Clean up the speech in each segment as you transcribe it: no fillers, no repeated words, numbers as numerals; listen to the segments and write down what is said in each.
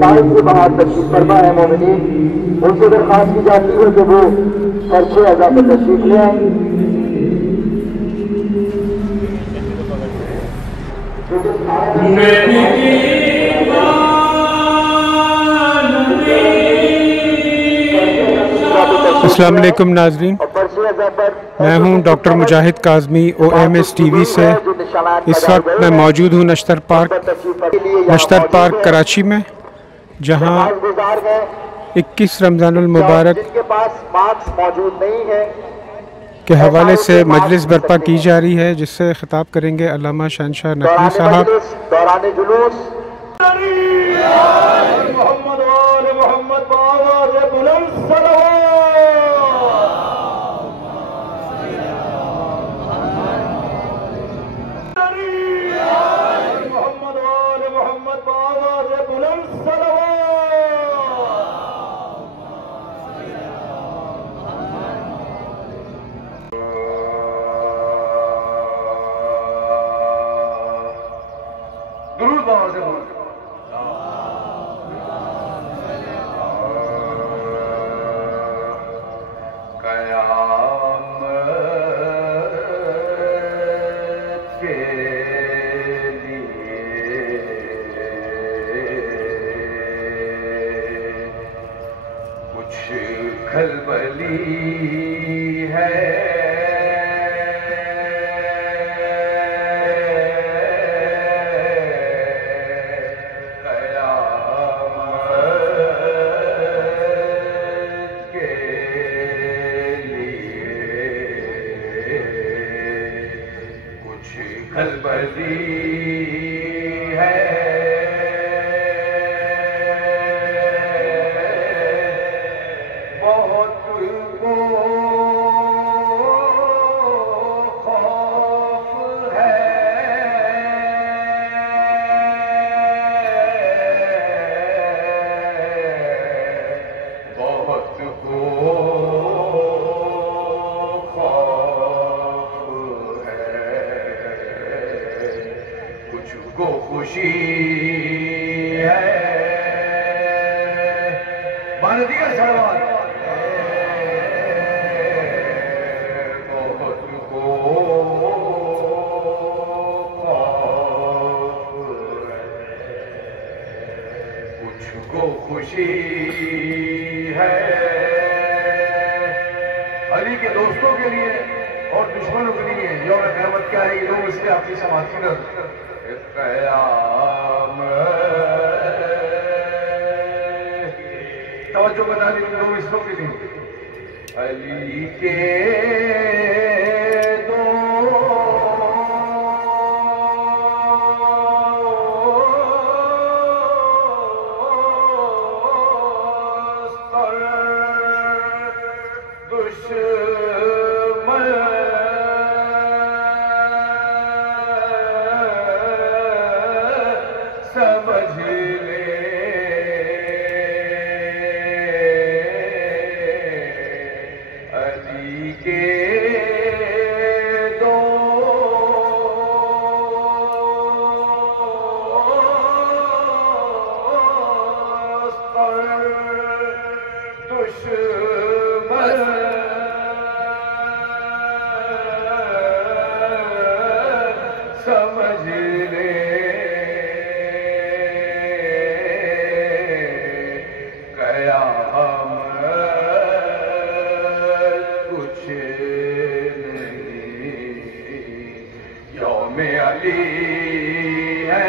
Size سے باہر تشریف فرما ہے مومنین، ان سے درخواست کی جاتی ہے کہ وہ خرچے ادا پر تشریف لے آئیں۔ السلام علیکم ناظرین، میں ہوں doctor Mujahid Kazmi O M S T V سے۔ اس وقت میں موجود ہوں نشتر پارک کراچی میں، جہاں 21 رمضان المبارک کے حوالے سے مجلس برپا کی جا رہی ہے، جس سے خطاب کریں گے علامہ شہنشاہ نقوی صاحب۔ دوران جلوس کھلبلی ہے قیامت کے لیے، کچھ کھلبلی ہے خوشی ہے مان دیا سروات بہت کو کچھ کو خوشی ہے علی کے دوستوں کے لیے اور دشمنوں کے لیے یوم قیامت کیا ہے، یہ لوگ اس لیے اپنی سماعتی نہ توجہ بتا دی لوگ اس وقت نہیں علی کے یوم علی ہے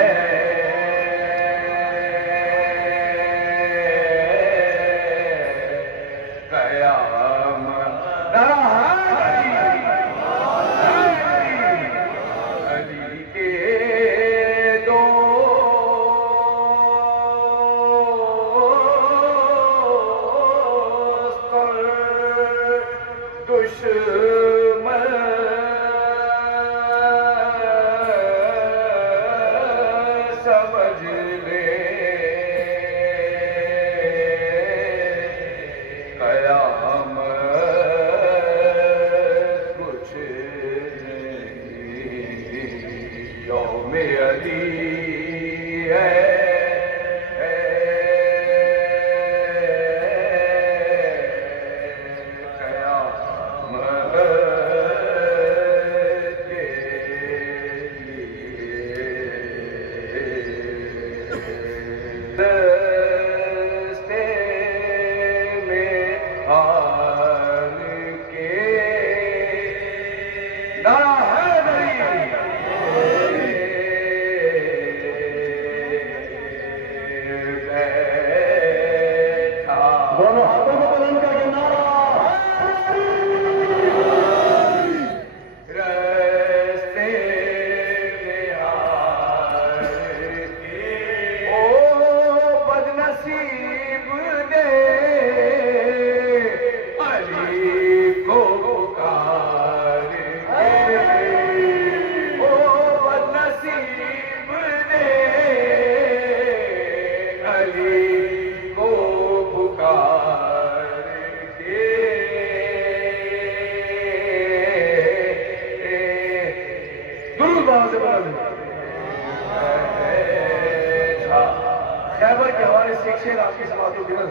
خیبر کے حوالے سے ایک شعر آپ کی سماعت و دمن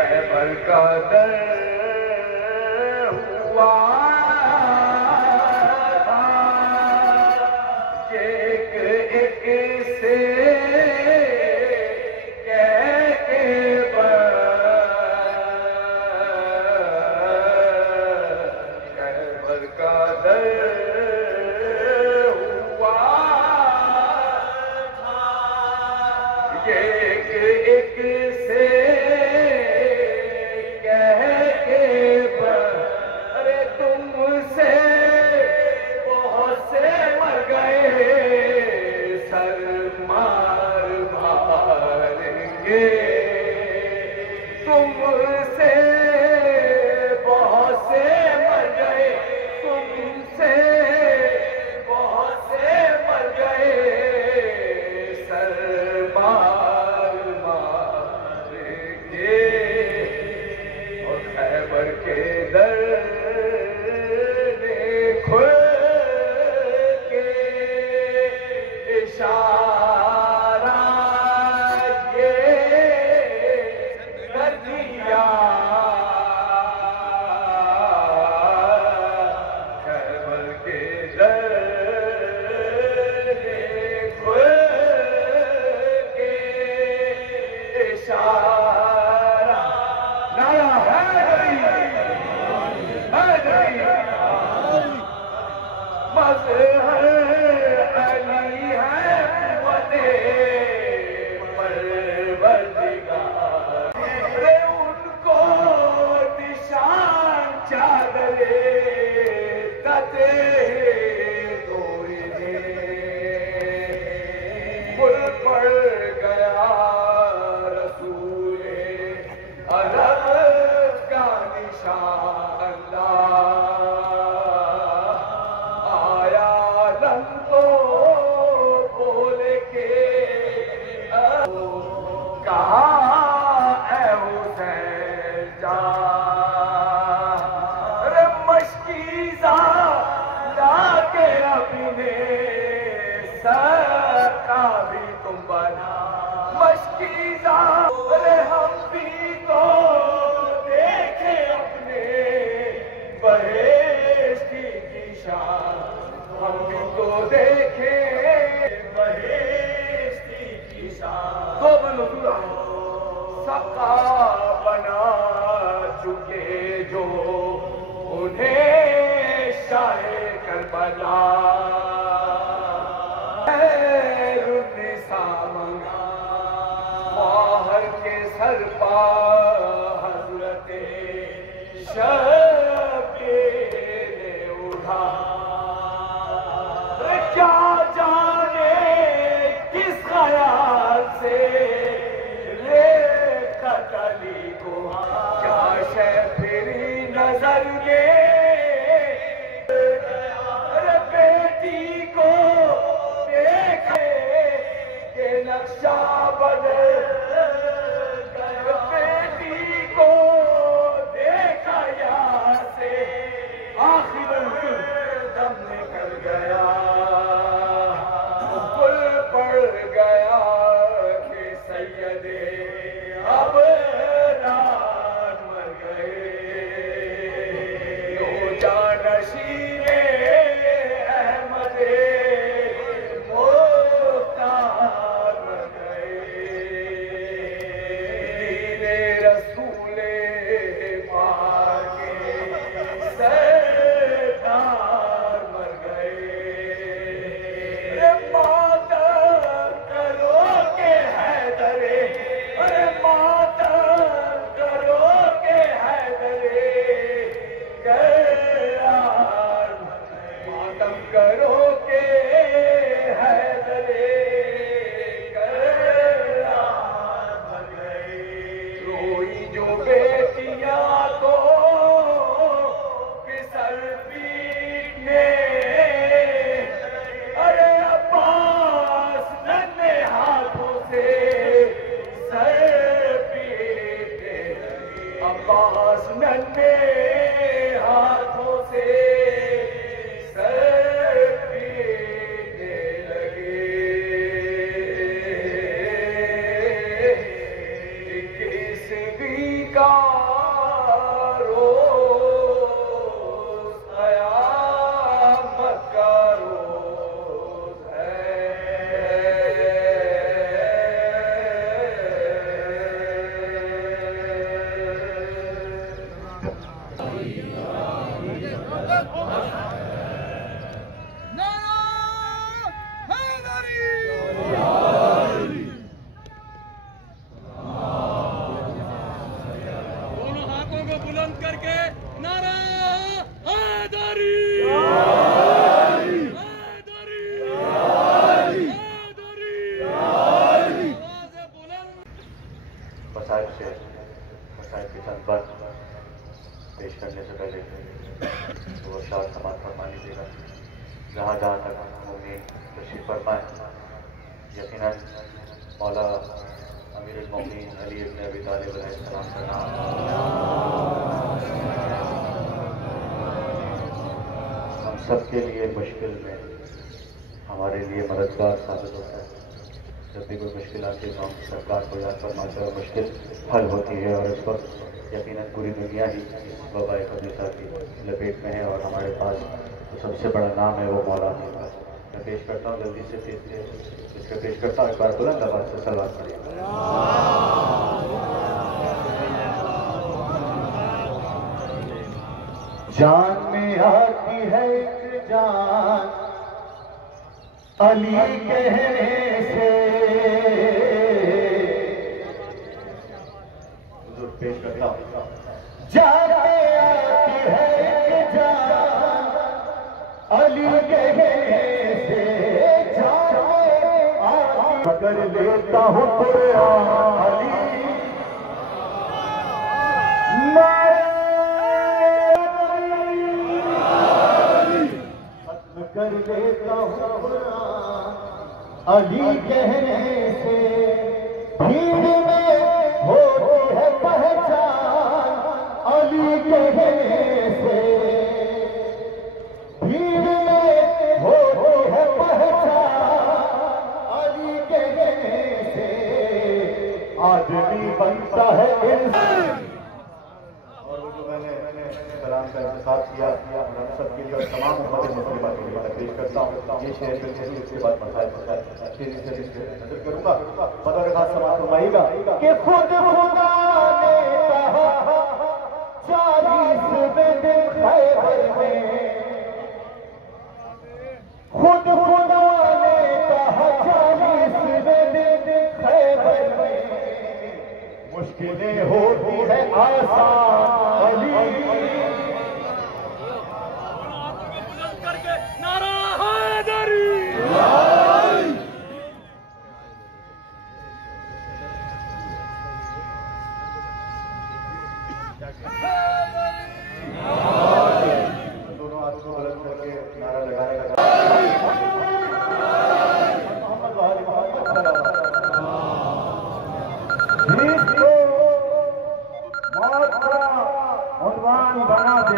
خیبر کا در ہوا تھا ایک ایک سے کہہ کے خیبر کا در ہوا تھا ایک ایک سے क्यों बेटियां को फिसल पीटने, अरे अब्बास नन्हे हाथों से सर पीटने, अब्बास नन्हे हाथों से सर पीटने लगे। किसवी का बुलंद करके नारा हैदरी, हैदरी, हैदरी, आवाज़ बुलंद। मसाइब की तनबर पेश करने से पहले तो वो शाह समाज फरमा लीजिएगा। जहाँ जहाँ तक मुमकिन तशरीफ फरमाए, यकीनन मौला अमीरुल मोमिनीन अली इब्न अबी तालिब अलैहिस्सलाम का नाम हम सबके लिए मुश्किल में हमारे लिए मददगार साबित होता है। जब भी कोई मुश्किल आती है तो हम सरकार को याद फरमाते हैं और मुश्किल हल होती है। और इस वक्त यकीनन पूरी दुनिया ही इस वबाए खबीसा की लपेट में है और हमारे पास तो सबसे बड़ा नाम है वो मौला है। मैं पेश करता हूँ जल्दी से इसका पेश करता हूँ। एक बार बुलंद आवाज़ से सलवात पढ़िए। जान में आती है एक जान अली कहने से, पेश करता हूँ। जान में आती है एक जान अली कहने से, जान में आती पकड़ लेता हूँ कुरान अली कर लेता हूँ कुरान अली कहने से। भीड़ में होती है पहचान अली कहने से, भीड़ में होती है पहचान अली कहने से। आदमी बनता है इंसान। और वो जो मैंने कलाम का इंतखाब किया और हम सब के लिए और तमाम उम्मत मुस्लिमा के लिए पेश करता हूँ। ये शेर फिर से इसके बाद मसाइल तेजी से नजर करूँगा। बतौर खास समाअत फरमाइएगा कि खुद खुदा ने कहा 40वें दिन खैबर में, खुद खुदा ने कहा 40वें दिन खैबर में, मुश्किलें होती है आसान अली। बुलंद करके नारा हैदरी, दोनों हाथों को बुलंद करके नारा लगाने लगा। जिसको मौत का उन्वान बना दे,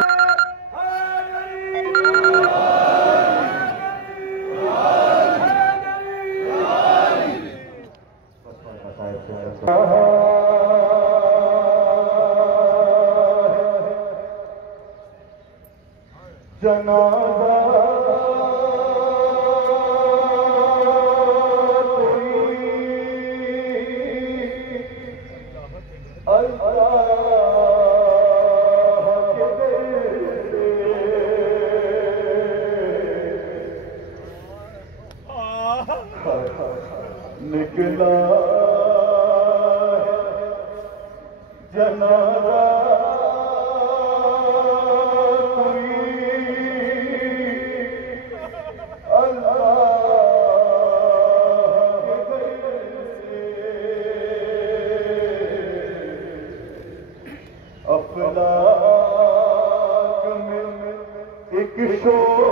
जनाजा निकला जनाजा افلاک میں ایک شور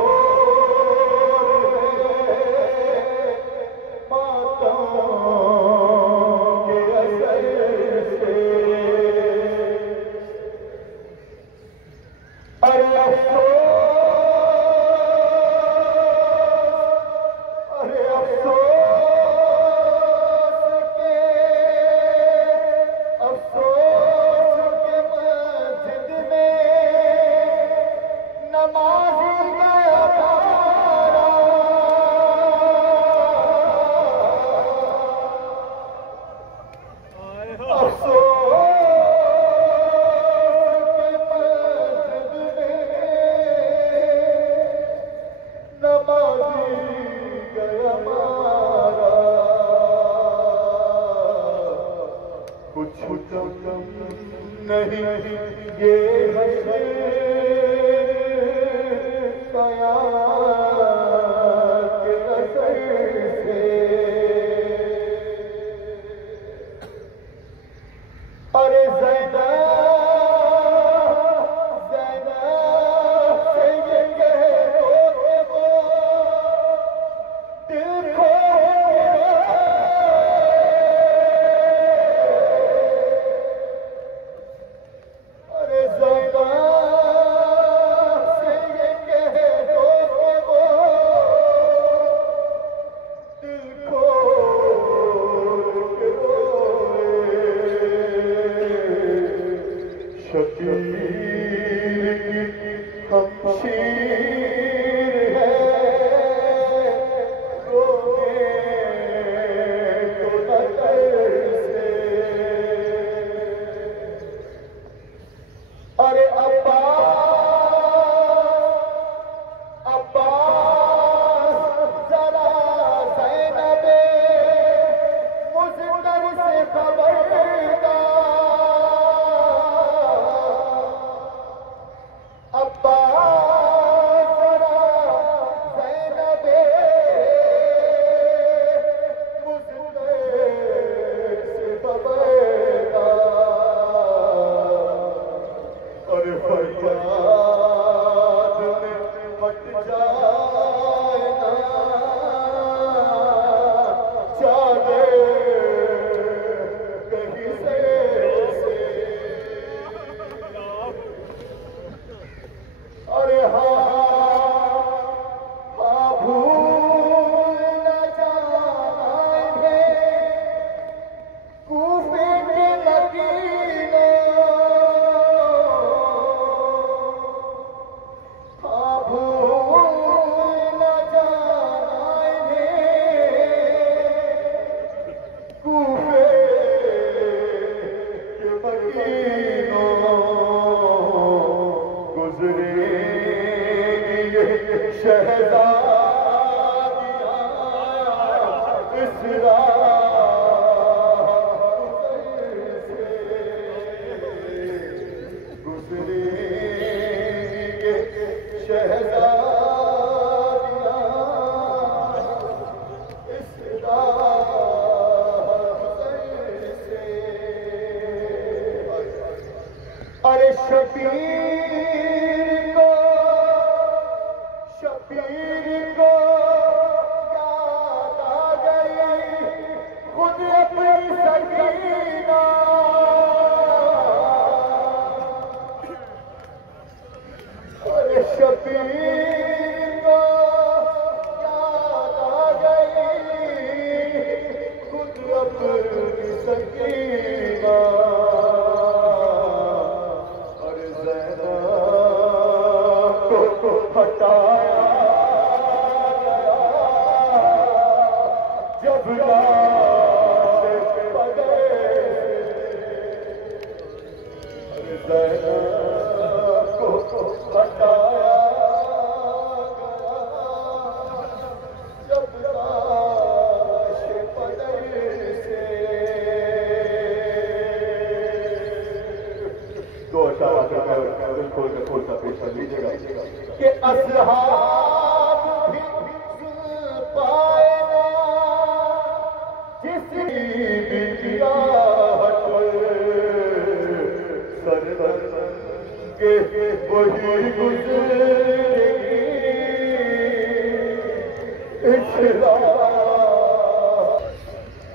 وہی گزرے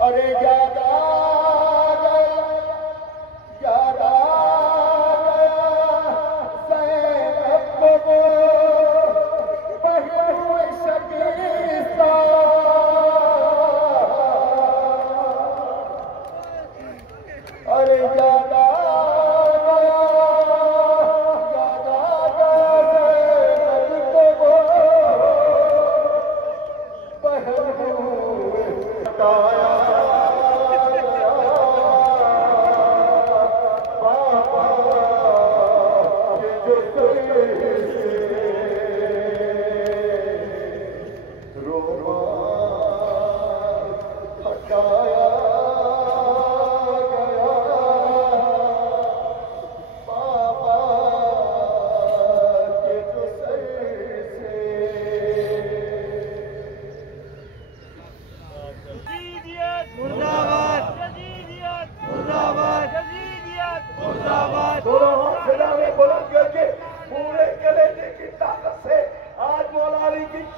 ارے یاد آ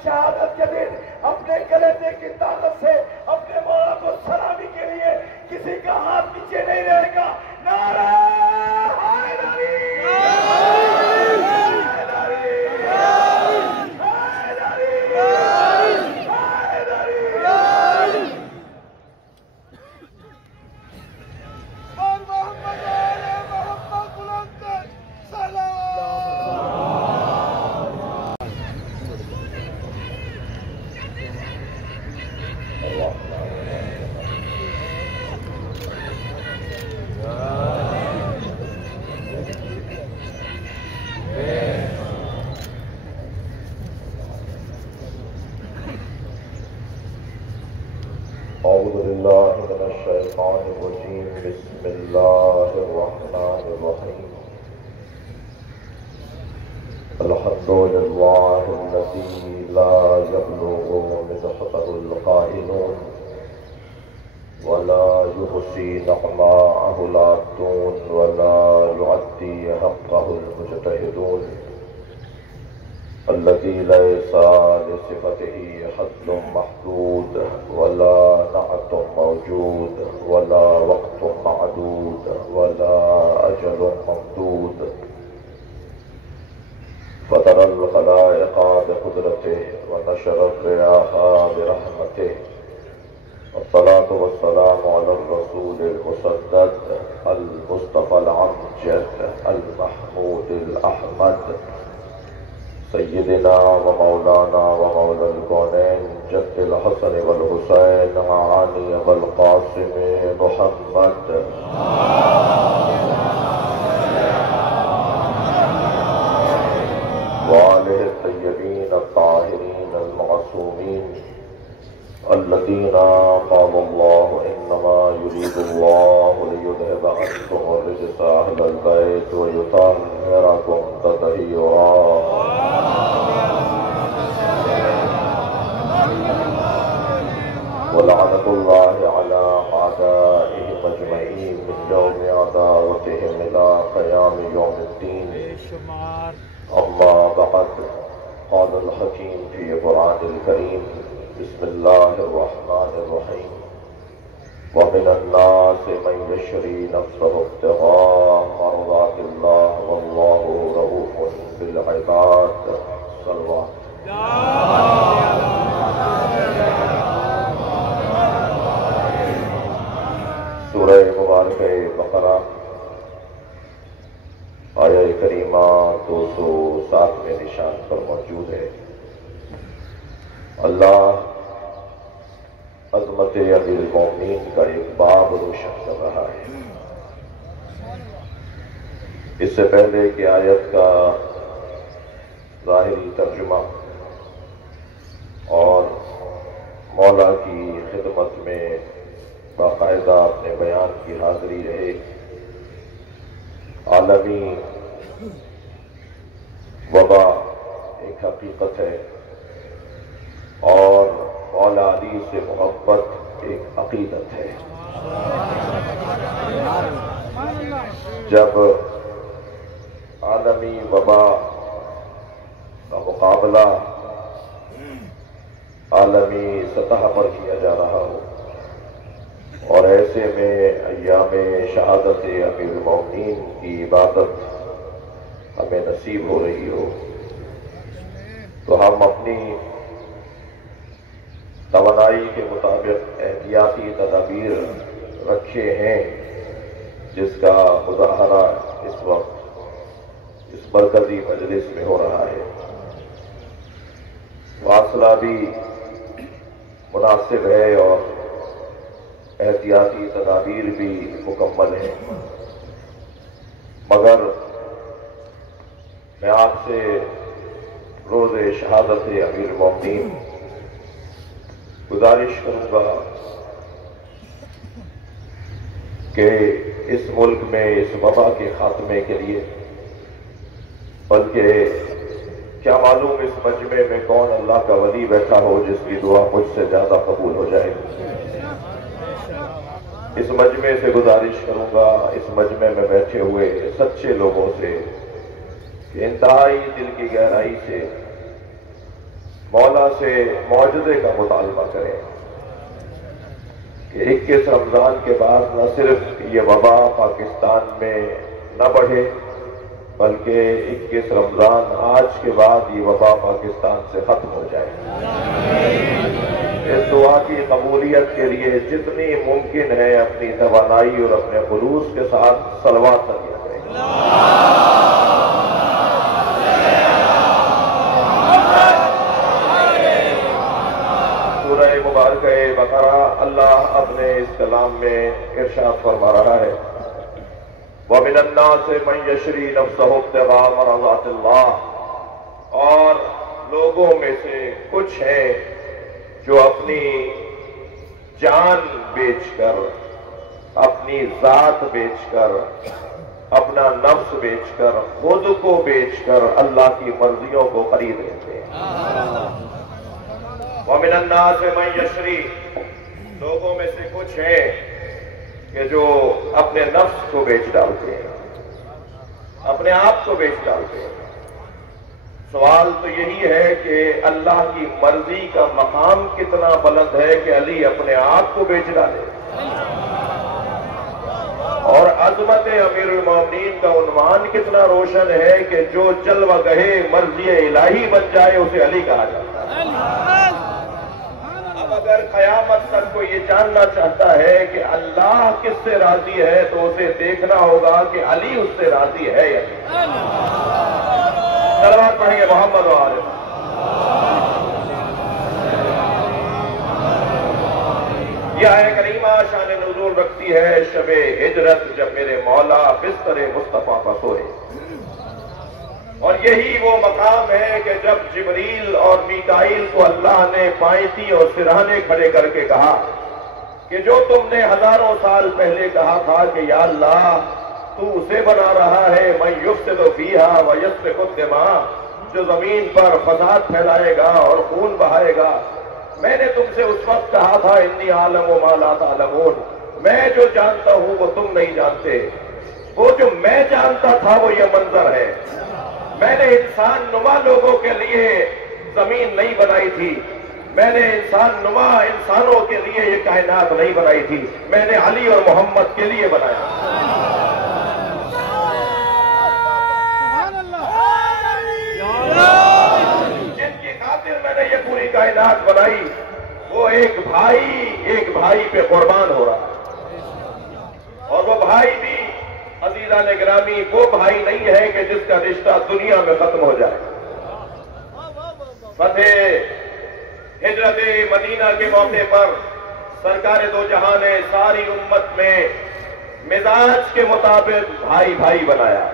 شہادت کے دن اپنے کلیجے کی طاقت سے اپنے مولا کو سلامی کے لیے کسی کا ہاتھ پیچھے نہیں رہے گا. نعرہ حیدری! أعوذ بالله من الشيطان الرجيم. بسم الله الرحمن الرحيم. الحمد لله الذي لا يبلغ مدحته القائلون ولا يحصي نعماءه العادون ولا يعدي حقه المجتهدون. الذي ليس لصفته حد محدود ولا نعت موجود ولا وقت معدود ولا أجل ممدود. فطر الخلائق بقدرته ونشر الرياح برحمته. والصلاة والسلام على الرسول المسدد المصطفى العمجد المحمود الأحمد سيدنا ومولانا ومولى الكونين جد الحسن والحسين علي والقاسم محمد وآله الطيبين الطاهرين المعصومين الذين قال الله إنما يريد الله ليذهب عنكم الرجس أهل البيت ويطهركم تطهيرا. ولعنة الله على أعدائهم أجمعين من يوم عداوتهم إلى قيام يوم الدين. أما بعد، قال الحكيم في القرآن الكريم: بسم الله الرحمن الرحيم. ومن الناس من يشري نفسه ابتغاء مرضات الله والله رؤوف بالعباد. صلى الله سورہ مبارک بقرہ آیہ کریمہ 207 میں نشان پر موجود ہے. اللہ عظمت امیر المومنین کا ایک باب روشن کر رہا ہے. اس سے پہلے کہ آیت کا ظاہری ترجمہ اور مولا کی خدمت میں باقاعدہ اپنے بیان کی حاضری رہے، عالمی وبا ایک حقیقت ہے اور مولا علی سے محبت ایک عقیدت ہے. جب आलमी वबा का मुकाबला आलमी सतह पर किया जा रहा हो और ऐसे में अय्याम शहादत अमीरुल मोमिनीन की इबादत हमें नसीब हो रही हो, तो हम अपनी तवानाई के मुताबिक एहतियाती तदाबीर रखे हैं, जिसका मुज़ाहरा इस वक्त इस मरकजी मजलिस में हो रहा है। फासला भी मुनासिब है और एहतियाती तदाबीर भी मुकम्मल है, मगर मैं आपसे रोज़े शहादत अमीरुल मोमिनीन गुजारिश करूंगा कि इस मुल्क में इस वबा के खात्मे के लिए, बल्कि क्या मालूम इस मजमे में कौन अल्लाह का वली बैठा हो जिसकी दुआ मुझसे ज्यादा कबूल हो जाए। इस मजमे से गुजारिश करूंगा, इस मजमे में बैठे हुए सच्चे लोगों से कि इंतहाई दिल की गहराई से मौला से मौजज़े का मुतालबा करें कि 21 रमजान के बाद न सिर्फ ये वबा पाकिस्तान में न बढ़े, बल्कि 21 रमजान आज के बाद ये वबा पाकिस्तान से खत्म हो जाए। इस दुआ की कबूलियत के लिए जितनी मुमकिन है अपनी तवानाई और अपने खुलूस के साथ सलवात अदा करें। सूरह मुबारक बकरा अल्लाह अपने इस कलाम में इरशाद फरमा रहा है, वमिनन नास मन यशरी नफ्सहु इब्तिगा मरज़ातिल्लाह, और लोगों में से कुछ हैं जो अपनी जान बेचकर, अपनी जात बेचकर, अपना नफ्स बेचकर, खुद को बेचकर अल्लाह की मर्जियों को खरीद लेते हैं। वमिनन नास मन यशरी, लोगों में से कुछ है कि जो अपने नफ्स को बेच डालते हैं, अपने आप को बेच डालते हैं। सवाल तो यही है कि अल्लाह की मर्जी का मकाम कितना बुलंद है कि अली अपने आप को बेच डाले, और अजमत अमीरुल मोमिनीन का उन्वान कितना रोशन है कि जो जलवा गहे मर्जी इलाही बन जाए उसे अली कहा जाता है। अब अगर कयामत तक कोई ये जानना चाहता है कि अल्लाह किससे राजी है तो उसे देखना होगा कि अली उससे राजी है या नहीं। सलवात पढ़ेंगे मोहम्मद वाले। यह आयत करीमा शान नुज़ूल रखती है शबे हिजरत, जब मेरे मौला बिस्तर मुस्तफा पर सोए। और यही वो मकाम है कि जब जिब्रील और मीकाईल को अल्लाह ने पायती और सिरहाने खड़े करके कहा कि जो तुमने हजारों साल पहले कहा था कि या अल्लाह तू उसे बना रहा है मैं युफ्सिदु फीहा व यस्फिकु दिमा, जो जमीन पर फसाद फैलाएगा और खून बहाएगा। मैंने तुमसे उस वक्त कहा था इन्नी आलमु मा ला तालमून, मैं जो जानता हूं वो तुम नहीं जानते। वो जो मैं जानता था वो ये मंजर है। मैंने इंसान नुमा लोगों के लिए जमीन नहीं बनाई थी, मैंने इंसान नुमा इंसानों के लिए ये कायनात नहीं बनाई थी, मैंने अली और मोहम्मद के लिए बनाया। जिनकी खातिर मैंने ये पूरी कायनात बनाई वो एक भाई पे कुर्बान हो रहा है, और वो भाई भी अजीजा ने गिरामी वो भाई नहीं है कि जिसका रिश्ता दुनिया में खत्म हो जाए। फतेह हिजरत मदीना के मौके पर सरकार दो जहां ने सारी उम्मत में मिजाज के मुताबिक भाई भाई बनाया।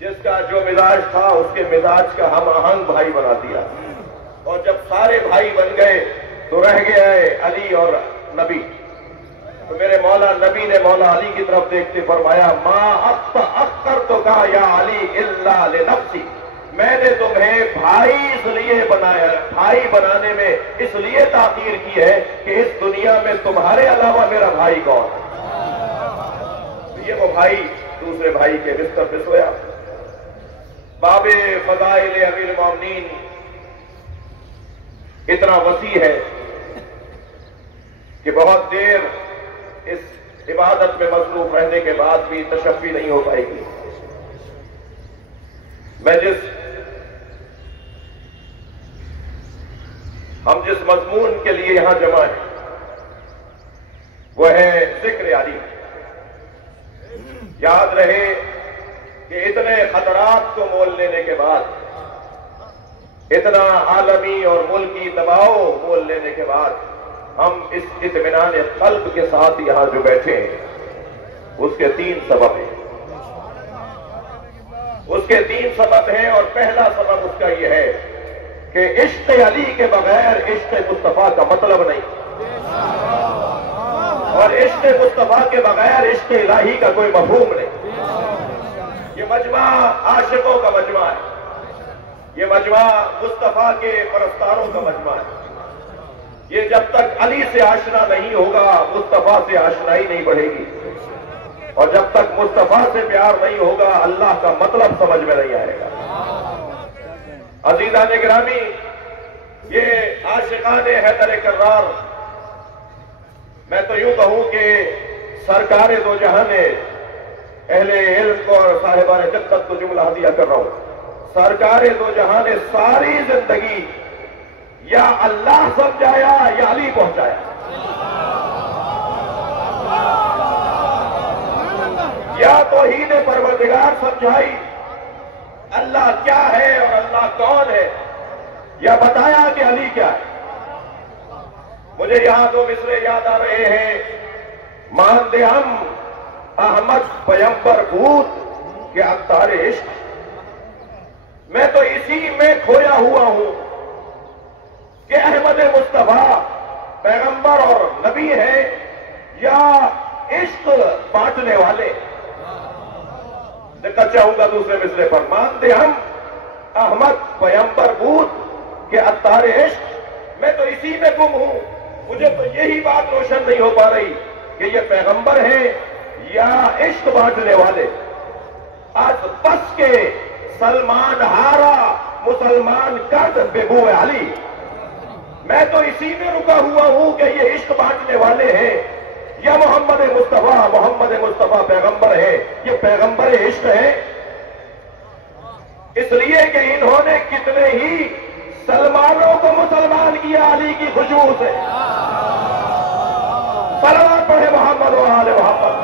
जिसका जो मिजाज था उसके मिजाज का हम आहंग भाई बना दिया, और जब सारे भाई बन गए तो रह गया है अली और नबी। तो मेरे मौला नबी ने मौला अली की तरफ देखते फरमाया, मां अख्तर तो कहा या अली इल्ला लिनफ्सी, मैंने तुम्हें भाई इसलिए बनाया, भाई बनाने में इसलिए ताकीर की है कि इस दुनिया में तुम्हारे अलावा मेरा भाई कौन है। तो ये वो भाई दूसरे भाई के बिस्तर पे सोया, बाब फज़ाइल अमीर मोमिनीन इतना वसी है कि बहुत देर इस इबादत में मसरूफ रहने के बाद भी तशफ़ी नहीं हो पाएगी। हम जिस मज़मून के लिए यहां जमा है वो है ज़िक्र अली। याद रहे कि इतने खतरात को मोल लेने के बाद, इतना आलमी और मुल्की दबाव मोल लेने के बाद हम इस इत्मीनान क़ल्ब के साथ यहां जो बैठे हैं, उसके 3 सबब हैं। उसके 3 सबब हैं और पहला सबब उसका यह है कि इश्क़ अली के बगैर इश्क़ मुस्तफ़ा का मतलब नहीं, और इश्क़ मुस्तफ़ा के बगैर इश्क़ इलाही का कोई मफ़हूम नहीं। ये मजमा आशिकों का मजमा है, ये मजमा मुस्तफ़ा के परस्तारों का मजमा है। ये जब तक अली से आशना नहीं होगा, मुस्तफ़ा से आशनाई नहीं बढ़ेगी, और जब तक मुस्तफ़ा से प्यार नहीं होगा, अल्लाह का मतलब समझ में नहीं आएगा। अज़ीज़ान गिरामी, ये आशिकाने हैदर कर्रार, मैं तो यूं कहूं कि सरकारे दो जहां ने अहले इल्म को और साहिबाने जन्नत को जुमला हदिया कर रहा हूं। सरकारे दो जहां ने सारी जिंदगी या अल्लाह समझाया या अली पहुंचाया। या तौहीद परवरदिगार समझाई, अल्लाह क्या है और अल्लाह कौन है, या बताया कि अली क्या है। मुझे यहां 2 मिसरे याद आ रहे हैं। मान दे हम अहमद पैगंबर भूत के अख्तार इश्क, मैं तो इसी में खोया हुआ हूं कि अहमद मुस्तफा पैगंबर और नबी है या इश्क बांटने वाले। देखना चाहूंगा दूसरे मिसरे पर, मानते हम अहमद पैगंबर भूत के अख्तार इश्क, मैं तो इसी में गुम हूं। मुझे तो यही बात रोशन नहीं हो पा रही कि ये पैगंबर है या इश्क बांटने वाले। आज बस के सलमान हारा मुसलमान कद बेबू अली, मैं तो इसी में रुका हुआ हूं कि ये इश्क बांटने वाले हैं या मोहम्मद मुस्तफा पैगंबर है, ये पैगंबर इश्क है। इसलिए कि इन्होंने कितने ही सलमानों को मुसलमान किया अली की खुशबू से। सलमान पढ़े मोहम्मद व आले मोहम्मद।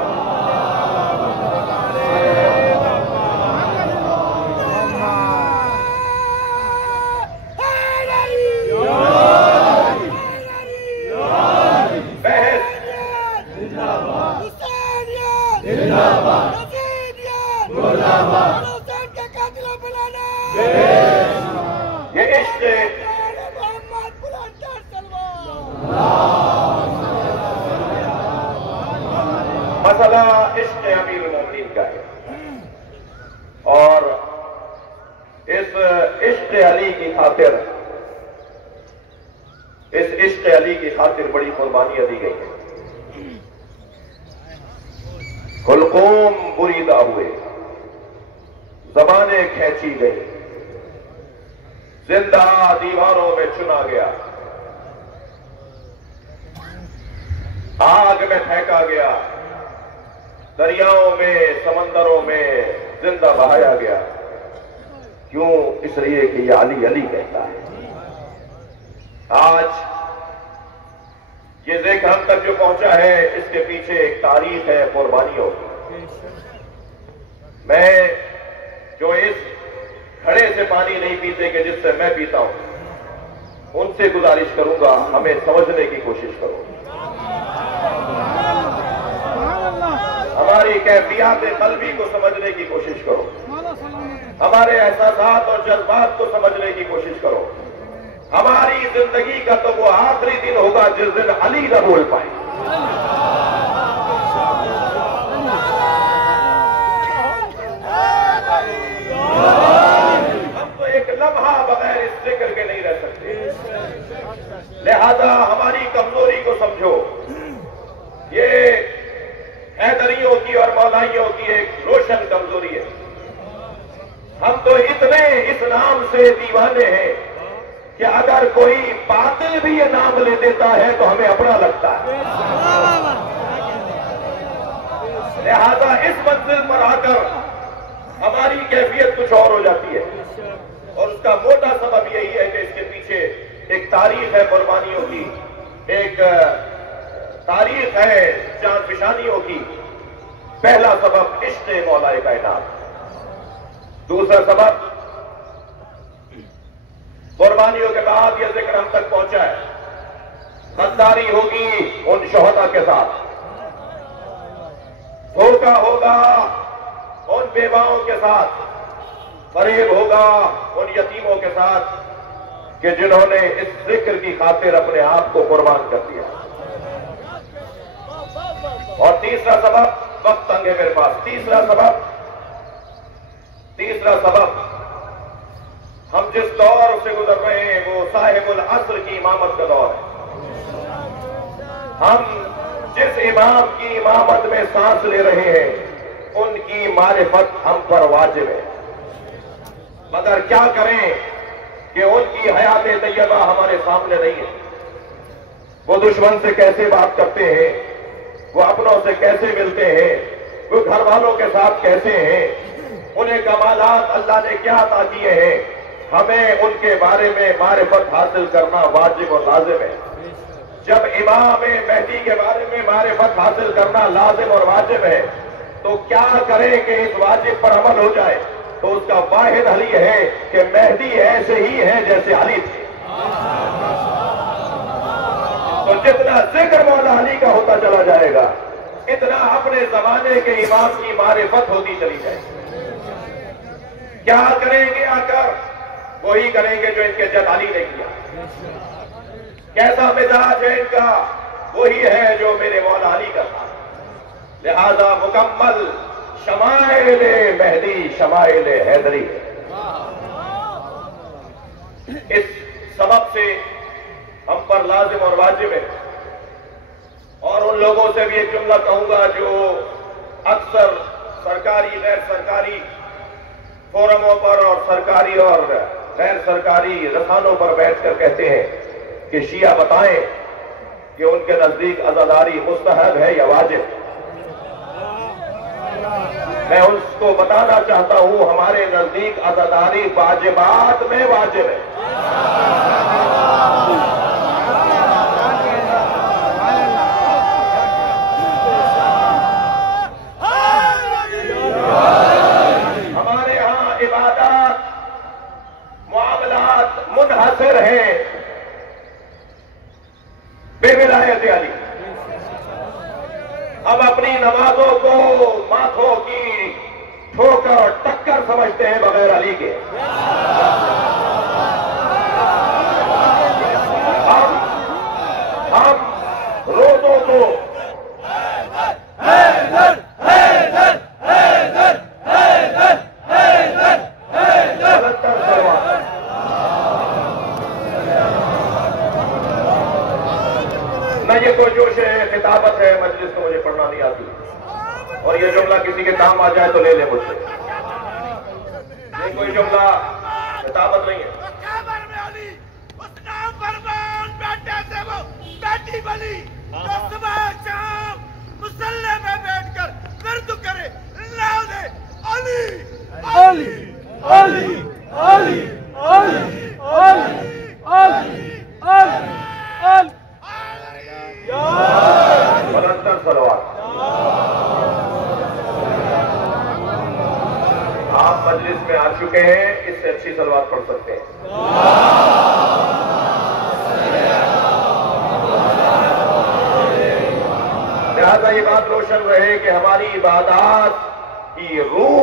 ये इश्क मसला इश्क अमीर मोमिनीन का है, और इस इश्क अली की खातिर, इस इश्क अली की खातिर बड़ी कुर्बानियां दी गई हैं। हुलकूम बुरीदा हुए, जबानें खींची गई, जिंदा दीवारों में चुना गया, आग में फेंका गया, दरियाओं में समंदरों में जिंदा बहाया गया। क्यों? इसलिए कि यह अली अली कहता है। आज ये जिक्र हम तक जो पहुंचा है, इसके पीछे एक तारीख है कुर्बानियों की। मैं जो इस घड़े से पानी नहीं पीते कि जिससे मैं पीता हूं, उनसे गुजारिश करूंगा, हमें समझने की कोशिश करो, हमारी कैफियत क़ल्बी को समझने की कोशिश करो, हमारे एहसासात और जज्बात को समझने की कोशिश करो। हमारी जिंदगी का तो वो आखिरी दिन होगा जिस दिन अली न बोल पाए। हम तो एक लम्हा बगैर इस जिक्र के नहीं रह सकते। लिहाजा हमारी कमजोरी को समझो। ये हैदरियों की और मौलाइयों की एक रोशन कमजोरी है। हम तो इतने नाम से दीवाने हैं कि अगर कोई बातिल भी ये नाम ले देता है तो हमें अपना लगता है। लिहाजा इस मंजिल पर आकर हमारी कैफियत कुछ और हो जाती है, और उसका मोटा सबब यही है कि इसके पीछे एक तारीख है कुर्बानियों की, एक तारीख है जान पिशानियों की। पहला सबब इश्क़ मौलाए कायनात, दूसरा सबब कुर्बानियों के बाद यह जिक्र हम तक पहुंचा है, गद्दारी होगी उन शोहदा के साथ, धोखा होगा उन बेवाओं के साथ, फरेब होगा उन यतीमों के साथ कि जिन्होंने इस जिक्र की खातिर अपने आप को कुर्बान कर दिया। और तीसरा सबब, वक्त तंग है मेरे पास, तीसरा सबब हम जिस दौर से गुजर रहे हैं वो साहिबुल असर की इमामत का दौर है। हम जिस इमाम की इमामत में सांस ले रहे हैं उनकी मारिफत हम पर वाजिब है, मगर क्या करें कि उनकी हयात तैयबा हमारे सामने नहीं है। वो दुश्मन से कैसे बात करते हैं, वो अपनों से कैसे मिलते हैं, वो घर वालों के साथ कैसे हैं, उन्हें कमालात अल्लाह ने क्या अता किए हैं, हमें उनके बारे में मारिफत हासिल करना वाजिब और लाजिम है। जब इमाम महदी के बारे में मारिफत हासिल करना लाजिम और वाजिब है तो क्या करें कि इस वाजिब पर अमल हो जाए, तो उसका वाहिद हल ये है कि महदी ऐसे ही है जैसे अली थे। तो जितना जिक्र मौला अली का होता चला जाएगा इतना अपने जमाने के इमाम की मारिफत होती चली जाएगी। क्या करेंगे आकर, वही करेंगे जो इनके जद अली ने किया। कैसा मिजाज है इनका, वही है जो मेरे मौला अली का था। लिहाजा मुकम्मल शमाइले महदी शमाइले हैदरी। इस सबब से हम पर लाजिम और वाजिब है। और उन लोगों से भी एक जुमला कहूंगा जो अक्सर सरकारी गैर सरकारी फोरमों पर और सरकारी और गैर सरकारी रसानों पर बैठकर कहते हैं कि शिया बताएं कि उनके नजदीक अज़ादारी मुस्तहब है या वाजिब। मैं उसको बताना चाहता हूं हमारे नजदीक अज़ादारी वाजिबात में वाजिब है। हमारे यहां इबादत मुआमलात मुनहसर हैं बेविलायत अली। हम अपनी नमाजों को माथों की ठोकर और टक्कर समझते हैं बगैर अली के। हम रोजों को ये कोई जोश है, खिताबत है मजलिस को मुझे पढ़ना नहीं आती, और ये जुमला किसी के काम आ जाए तो ले ले मुझसे। ये कोई जुमला खिताबत नहीं है। उस नाम फरमान बेटे से वो बेटी बनी जो सुबह शाम मुसल्ले में बैठकर विर्द करे लाउले अली अली अली अली अली अली अली अली बलंतर सलवात। आप मजलिस में आ चुके हैं, इससे अच्छी सलवात पढ़ सकते हैं। लिहाजा ये बात रोशन रहे कि हमारी इबादत की रूह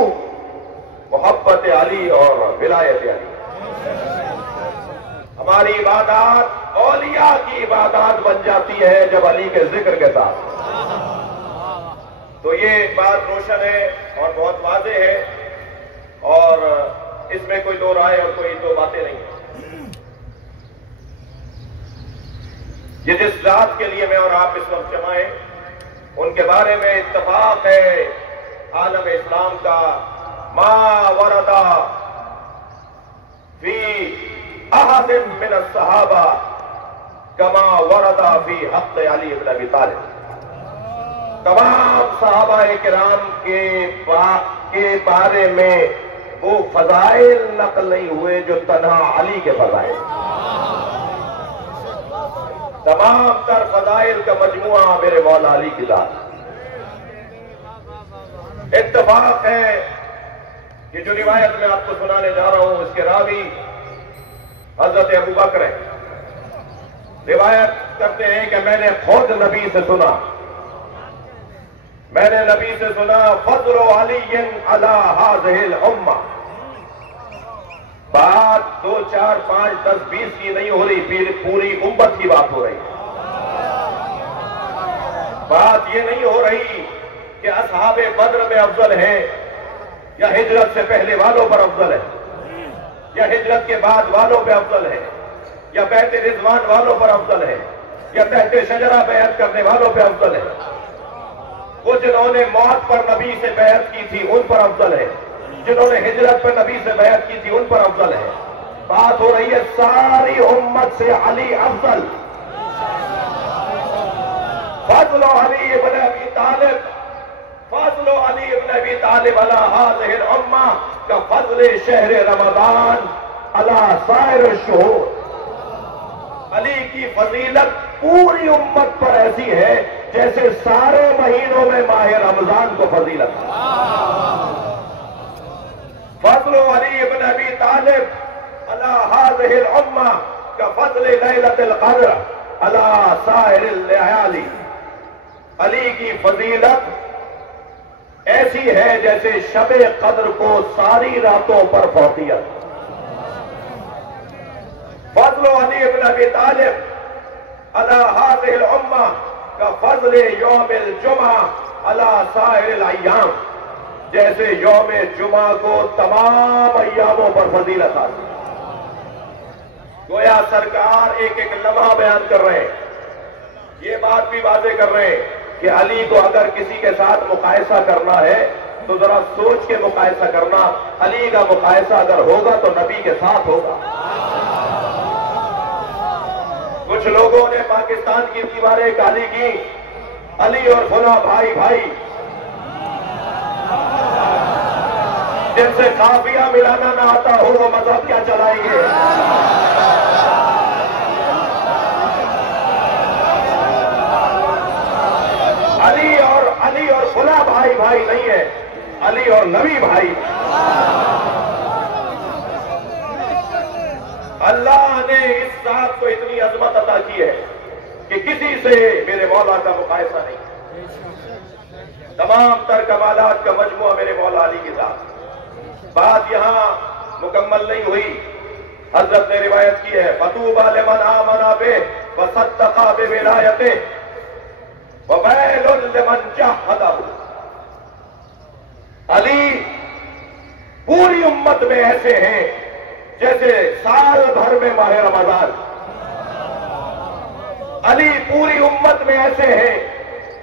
मोहब्बत अली और विलायत अली। हमारी इबादत औलिया की इबादत बन जाती है जब अली के जिक्र के साथ। तो ये बात रोशन है और बहुत वाज़ेह है, और इसमें कोई दो राय और कोई दो बातें नहीं है। ये जिस जात के लिए मैं और आप इस वक्त जमा हैं उनके बारे में इत्तफाक है आलम इस्लाम का, मा वरदा आसिम मिन अस्सहाबा कमा वरदा फी हक़्क़ अली इब्न अबी तालिब। तमाम सहाबाए किराम के बारे में वो फजाइल नकल नहीं हुए जो तन्हा अली के फजाइल। तमाम तर फजाइल का मजमुआ मेरे मौला अली की जात। इत्तफाक है कि जो रिवायत मैं आपको सुनाने जा रहा हूं इसके रावी हजरत अबू बकर है। रिवायत करते हैं कि मैंने खुद नबी से सुना, फज़्ल अली अला हाज़िहिल उम्मा। बात 2, 4, 5, 10, 20 की नहीं हो रही, पूरी उम्मत की बात हो रही। बात ये नहीं हो रही कि असहाबे बद्र में अफजल है या हिजरत से पहले वालों पर अफजल है या हिजरत के बाद वालों पे अफजल है या बैत रिजवान वालों पर अफजल है या तहते शजरा बैत करने वालों पे अफजल है। वो जिन्होंने मौत पर नबी से बैत की थी उन पर अफजल है, जिन्होंने हिजरत पर नबी से बैत की थी उन पर अफजल है। बात हो रही है सारी उम्मत से अली अफजल। फज़्ल अली इब्न अबी तालिब, फज़्ल अली इब्न अबी तालिब अला हाज़िहिल उम्मा का फज़्ल शहर रमज़ान अला साइर शुहूर। अली की फजीलत पूरी उम्मत पर ऐसी है जैसे सारे महीनों में माह रमजान को फजीलत है। फज़्ल अली इब्न अबी तालिब अला हाज़िहिल उम्मा का फज़्ल लैलतुल क़द्र अला साइरिल लयाली। अली की फजीलत ऐसी है जैसे शबे कद्र को सारी रातों पर फौतियत। फज़्ल अली इब्न अबी तालिब अला हाज़िहिल उम्मा का फज़्ल यौमिल जुमा अला साइरिल अय्याम। जैसे यौम जुमा को तमाम अय्यामों पर फजीलत आती है। गोया सरकार एक एक लम्हा बयान कर रहे हैं, ये बात भी वाज़ेह कर रहे हैं कि अली को अगर किसी के साथ मुकायसा करना है तो जरा सोच के मुकायसा करना। अली का मुकायसा अगर होगा तो नबी के साथ होगा। कुछ लोगों ने पाकिस्तान की दीवारें काली की, अली और फुला भाई भाई, जिनसे काफिया मिलाना ना आता हो वो मजहब क्या चलाएंगे। अली और फुला भाई भाई नहीं है, अली और नबी भाई। अल्लाह ने इस साहब को इतनी अजमत अता की है कि किसी से मेरे मौला का मुकायसा नहीं। तमाम तर कमालात का मजमुआ मेरे मौला अली के साथ। बात यहां मुकम्मल नहीं हुई। हजरत ने रिवायत की है, फतूबा लिमन आमना बे व सद्दक़ा बिविलायते व वैलुल लिमन जहदहु। अली पूरी उम्मत में ऐसे हैं जैसे साल भर में माह रमजान। अली पूरी उम्मत में ऐसे हैं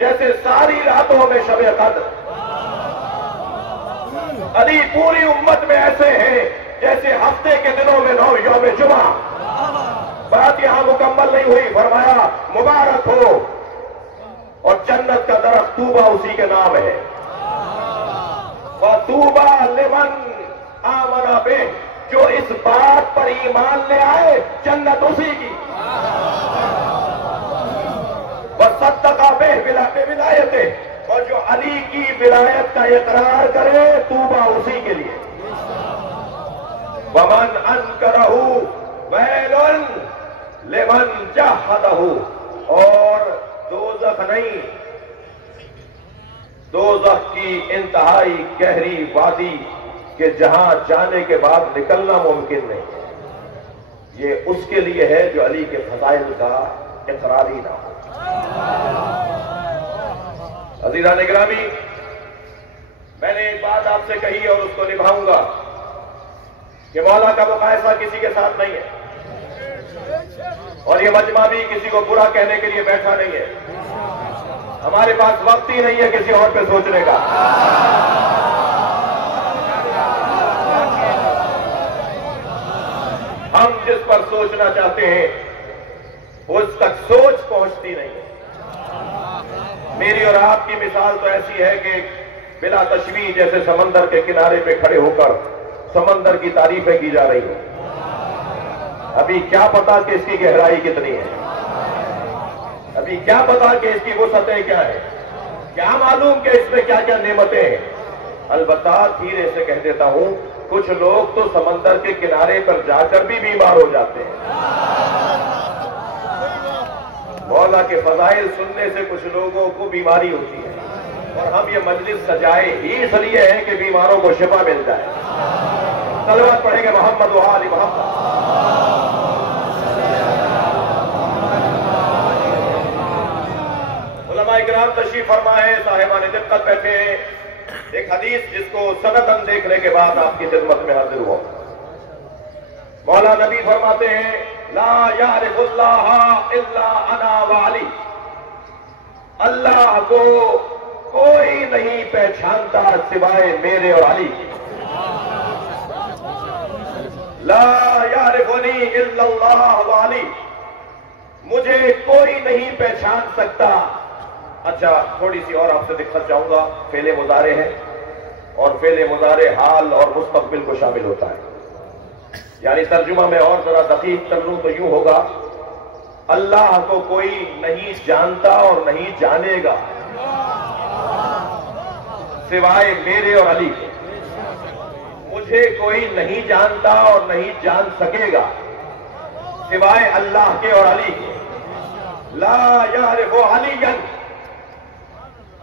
जैसे सारी रातों में शबे कद्र। अली पूरी उम्मत में ऐसे हैं जैसे हफ्ते के दिनों में 9 यौम जुमा। बात यहां मुकम्मल नहीं हुई। फरमाया मुबारक हो और जन्नत का दरख्त तूबा उसी के नाम है। तूबा लिमन आमना बे, जो इस बात पर ईमान ले आए जन्नत उसी की। सद्दक़ा बिविलायते, और जो अली की विलायत का इकरार करे तूबा उसी के लिए। वमन अनकरहु वैलुन लिमन जहदहु। और दोज़ख नहीं, दोज़ख की इंतहाई गहरी वादी कि जहां जाने के बाद निकलना मुमकिन नहीं, ये उसके लिए है जो अली के फज़ाइल का इकरारी ना हो। अज़ीज़ान गिरामी, मैंने एक बात आपसे कही और उसको निभाऊंगा कि मौला का मुकायसा किसी के साथ नहीं है और ये मजमा भी किसी को बुरा कहने के लिए बैठा नहीं है। हमारे पास वक्त ही नहीं है किसी और पे सोचने का। हम जिस पर सोचना चाहते हैं उस तक सोच पहुंचती नहीं है। मेरी और आपकी मिसाल तो ऐसी है कि बिला तशबीह जैसे समंदर के किनारे पे खड़े होकर समंदर की तारीफें की जा रही है। अभी क्या पता कि इसकी गहराई कितनी है, अभी क्या पता कि इसकी वसअतें क्या है, क्या मालूम कि इसमें क्या क्या नेमतें हैं। अलबत्ता धीरे से कह देता हूं, कुछ लोग तो समंदर के किनारे पर जाकर भी बीमार हो जाते हैं। मौला के फजाइल सुनने से कुछ लोगों को बीमारी होती है, और हम ये मजलिस सजाए ही इसलिए है कि बीमारों को शिफा मिल जाए। सलवात पढ़ेंगे मोहम्मद व आले मोहम्मद। उलमा इकराम तशरीफ फरमा है, साहिबान दिक्कत बैठे हैं। एक हदीस जिसको सनदन देखने के बाद आपकी खिदमत में हाजिर हुआ। मौला नबी फरमाते हैं, ला यारिफुल्लाह इल्ला अना वाली, अल्लाह को कोई नहीं पहचानता सिवाय मेरे और अली। ला यारिफुनी इल्लल्लाह वाली, मुझे कोई नहीं पहचान सकता। अच्छा, थोड़ी सी और आपसे दिक्कत चाहूंगा। फेले मुजारे हैं और फेले मुजारे हाल और मुस्तकबिल को शामिल होता है। यानी तर्जुमा में और जरा दकीक कर लूं तो यूं होगा, अल्लाह को कोई नहीं जानता और नहीं जानेगा सिवाय मेरे और अली के। मुझे कोई नहीं जानता और नहीं जान सकेगा सिवाय अल्लाह के और अली के। ला यारिफु अलियन,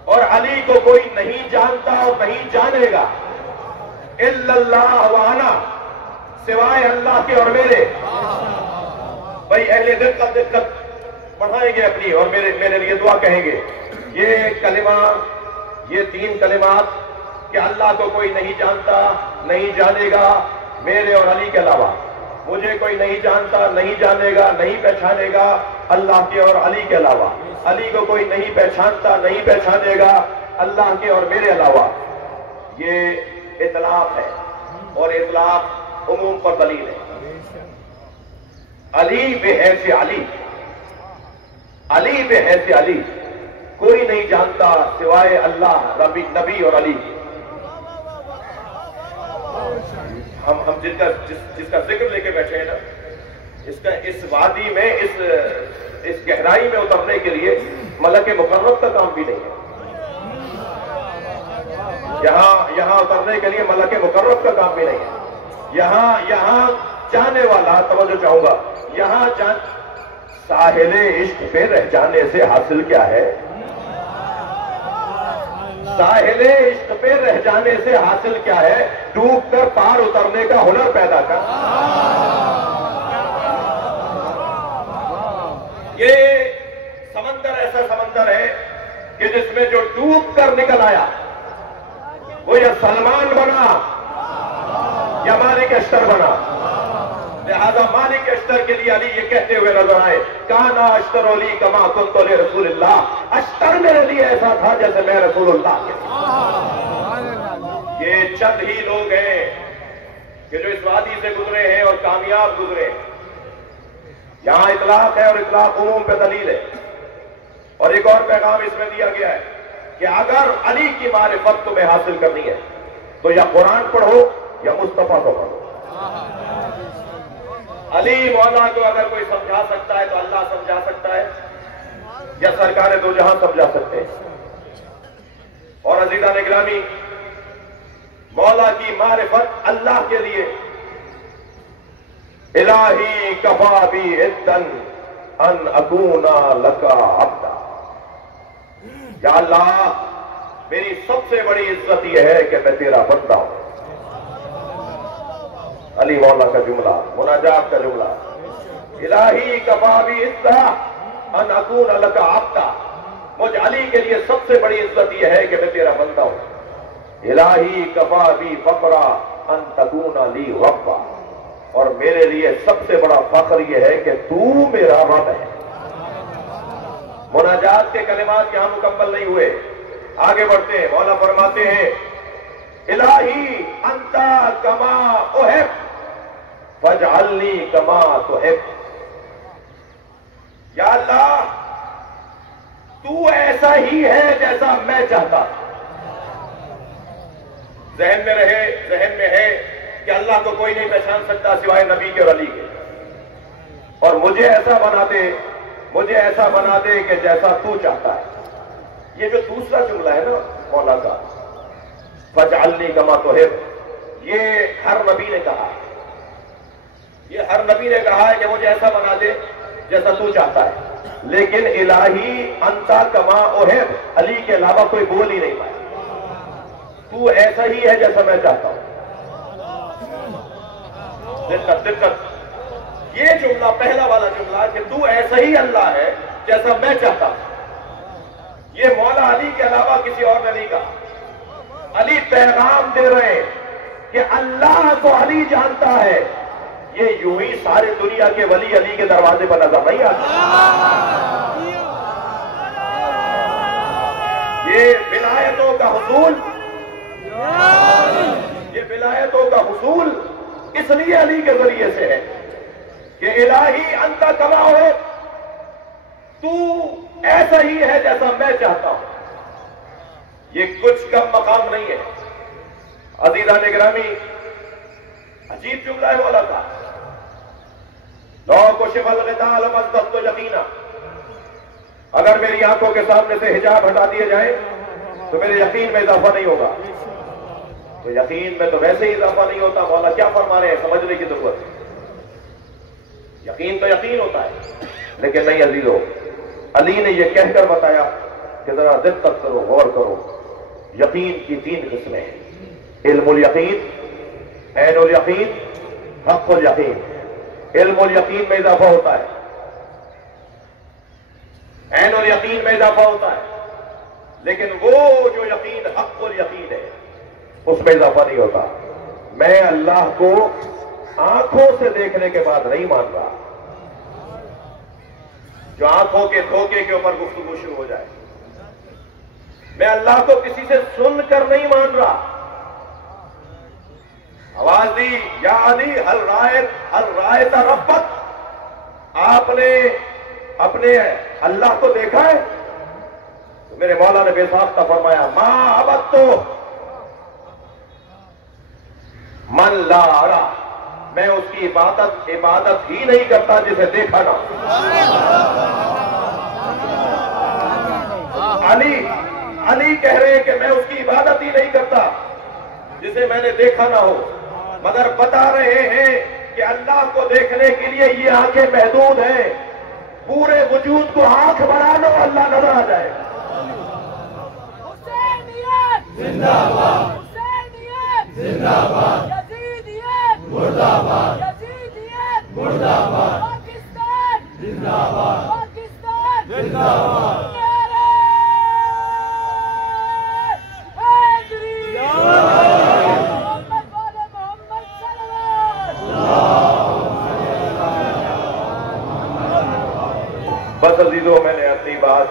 और अली को कोई नहीं जानता और नहीं जानेगा इल्लल्लाह व अना, सिवाय अल्लाह के और मेरे। भाई अहले दिक्कत बढ़ाएंगे अपनी और मेरे लिए दुआ कहेंगे। ये कलिमा, ये 3 कलिमात कि अल्लाह को कोई नहीं जानता नहीं जानेगा मेरे और अली के अलावा, मुझे कोई नहीं जानता नहीं जानेगा नहीं पहचानेगा अल्लाह के और अली के अलावा, अली को कोई नहीं पहचानता नहीं पहचानेगा अल्लाह के और मेरे अलावा। ये इतलाफ है और इतलाफ उमूम पर दलील है। अली बेहैस अली, अली बेहैस अली, कोई नहीं जानता सिवाय अल्लाह, नबी और अली। हम जिसका जिक्र लेके बैठे हैं ना, इसका इस वादी में इस गहराई में उतरने के लिए मलक मुकर्रब का काम भी नहीं है। यहां उतरने के लिए मलक मुकर्रब का काम भी नहीं है। यहां जाने वाला, तवज्जो चाहूंगा, यहां साहिले इश्क पे रह जाने से हासिल क्या है? साहिले इश्क पे रह जाने से हासिल क्या है? डूब कर पार उतरने का हुनर पैदा कर। ये समंदर ऐसा समंदर है कि जिसमें जो डूब कर निकल आया वो या सलमान बना या मालिक अश्तर बना। लिहाजा मालिक अश्तर के लिए अली ये कहते हुए नजर आए, काना अश्तर अली कमा कुन्तु ले रसूलिल्लाह, अश्तर मेरे लिए ऐसा था जैसे मैं रसूलुल्लाह के। ये चंद ही लोग हैं कि जो इस वादी से गुजरे हैं और कामयाब गुजरे हैं। यहां इतलाक है और इतलाक उमूम पे दलील है। और एक और पैगाम इसमें दिया गया है कि अगर अली की मारिफत तुम्हें हासिल करनी है तो या कुरान पढ़ो या मुस्तफा को पढ़ो। अली मौला को अगर कोई समझा सकता है तो अल्लाह समझा सकता है या सरकार दो जहां समझा सकते हैं। और अजीज़ान गिरामी, मौला की मारिफत अल्लाह के लिए, इलाही कफा बी इज्जतन अन अकूना लका अब्दा, या अल्लाह मेरी सबसे बड़ी इज्जत यह है कि मैं तेरा बंदा हूं। अली मौला का जुमला, मुनाजात का जुमला, इलाही कफा बी इज्जतन अन अकूना लका अब्दा, मुझ अली के लिए सबसे बड़ी इज्जत यह है कि मैं तेरा बंदा हूं। इलाही कफा बी फकरा अन तकूना ली रब्बा, और मेरे लिए सबसे बड़ा फख्र यह है कि तू मेरा रब है। मुनाजात के कलिमात यहां मुकम्मल नहीं हुए, आगे बढ़ते हैं। मौला फरमाते हैं, इलाही अंता कमा उहिब फजअलनी कमा तुहिब, या अल्लाह तू ऐसा ही है जैसा मैं चाहता। जहन में है कि अल्लाह को कोई नहीं पहचान सकता सिवाय नबी के और अली के, और मुझे ऐसा बना दे कि जैसा तू चाहता है। ये जो दूसरा जुमला है ना मौला का, फजअलनी कमा तुहिब, ये हर नबी ने कहा है, ये हर नबी ने कहा है कि मुझे ऐसा बना दे जैसा तू चाहता है। लेकिन इलाही अंता कमा उहिब, अली के अलावा कोई बोल ही नहीं पाया, तू ऐसा ही है जैसा मैं चाहता हूं। दिक्कत ये जुमला, पहला वाला जुमला कि तू ऐसा ही अल्लाह है जैसा मैं चाहता हूं, ये मौला अली के अलावा किसी और ने नहीं कहा। अली पैगाम दे रहे हैं कि अल्लाह को अली जानता है, ये यूं ही सारे दुनिया के वली अली के दरवाजे पर नजर नहीं आते। ये विलायतों का हुसूल इसलिए अली के जरिए से है कि इलाही अंता कमा हो, तू ऐसा ही है जैसा मैं चाहता हूं। ये कुछ कम मकाम नहीं है। अजीजा ने गिरामी, अजीब जुमला है मौला का, लो को शिफल तो यकीना, अगर मेरी आंखों के सामने से हिजाब हटा दिए जाए तो मेरे यकीन में इजाफा नहीं होगा। तो यकीन में तो वैसे ही इजाफा नहीं होता। मौला क्या फरमा रहे हैं, समझने की जरूरत है। यकीन तो यकीन होता है, लेकिन नहीं अजीजों, अली ने यह कहकर बताया कि जरा दिक्कत करो, गौर करो। यकीन की 3 किस्में हैं, इल्मुल यकीन, ऐनुल यकीन, हक़्क़ुल यकीन। इल्मुल यकीन में इजाफा होता है, ऐनुल यकीन में इजाफा होता है, लेकिन वो जो यकीन हक़्क़ुल यकीन है उसमें इजाफा नहीं होता। मैं अल्लाह को आंखों से देखने के बाद नहीं मान रहा, जो आंखों के धोखे के ऊपर गुफ्तगू शुरू हो जाए। मैं अल्लाह को किसी से सुनकर नहीं मान रहा। आवाज दी, या अली हल रायत रब्बक, आपने अपने अल्लाह को देखा है? तो मेरे मौला ने बेसाख्ता फरमाया, मां अबद तो मन ला अरा, मैं उसकी इबादत ही नहीं करता जिसे देखा ना। अली कह रहे हैं कि मैं उसकी इबादत ही नहीं करता जिसे मैंने देखा ना हो, मगर बता रहे हैं कि अल्लाह को देखने के लिए ये आंखें महदूद हैं। पूरे वजूद को आंख बना लो, अल्लाह नजर आ जाएगा। हुसैनियत जिंदाबाद, हुसैनियत जिंदाबाद, यजीदियत मुर्दाबाद, यजीदियत मुर्दाबाद, पाकिस्तान जिंदाबाद, पाकिस्तान जिंदाबाद। बस अजीजों, मैंने अपनी बात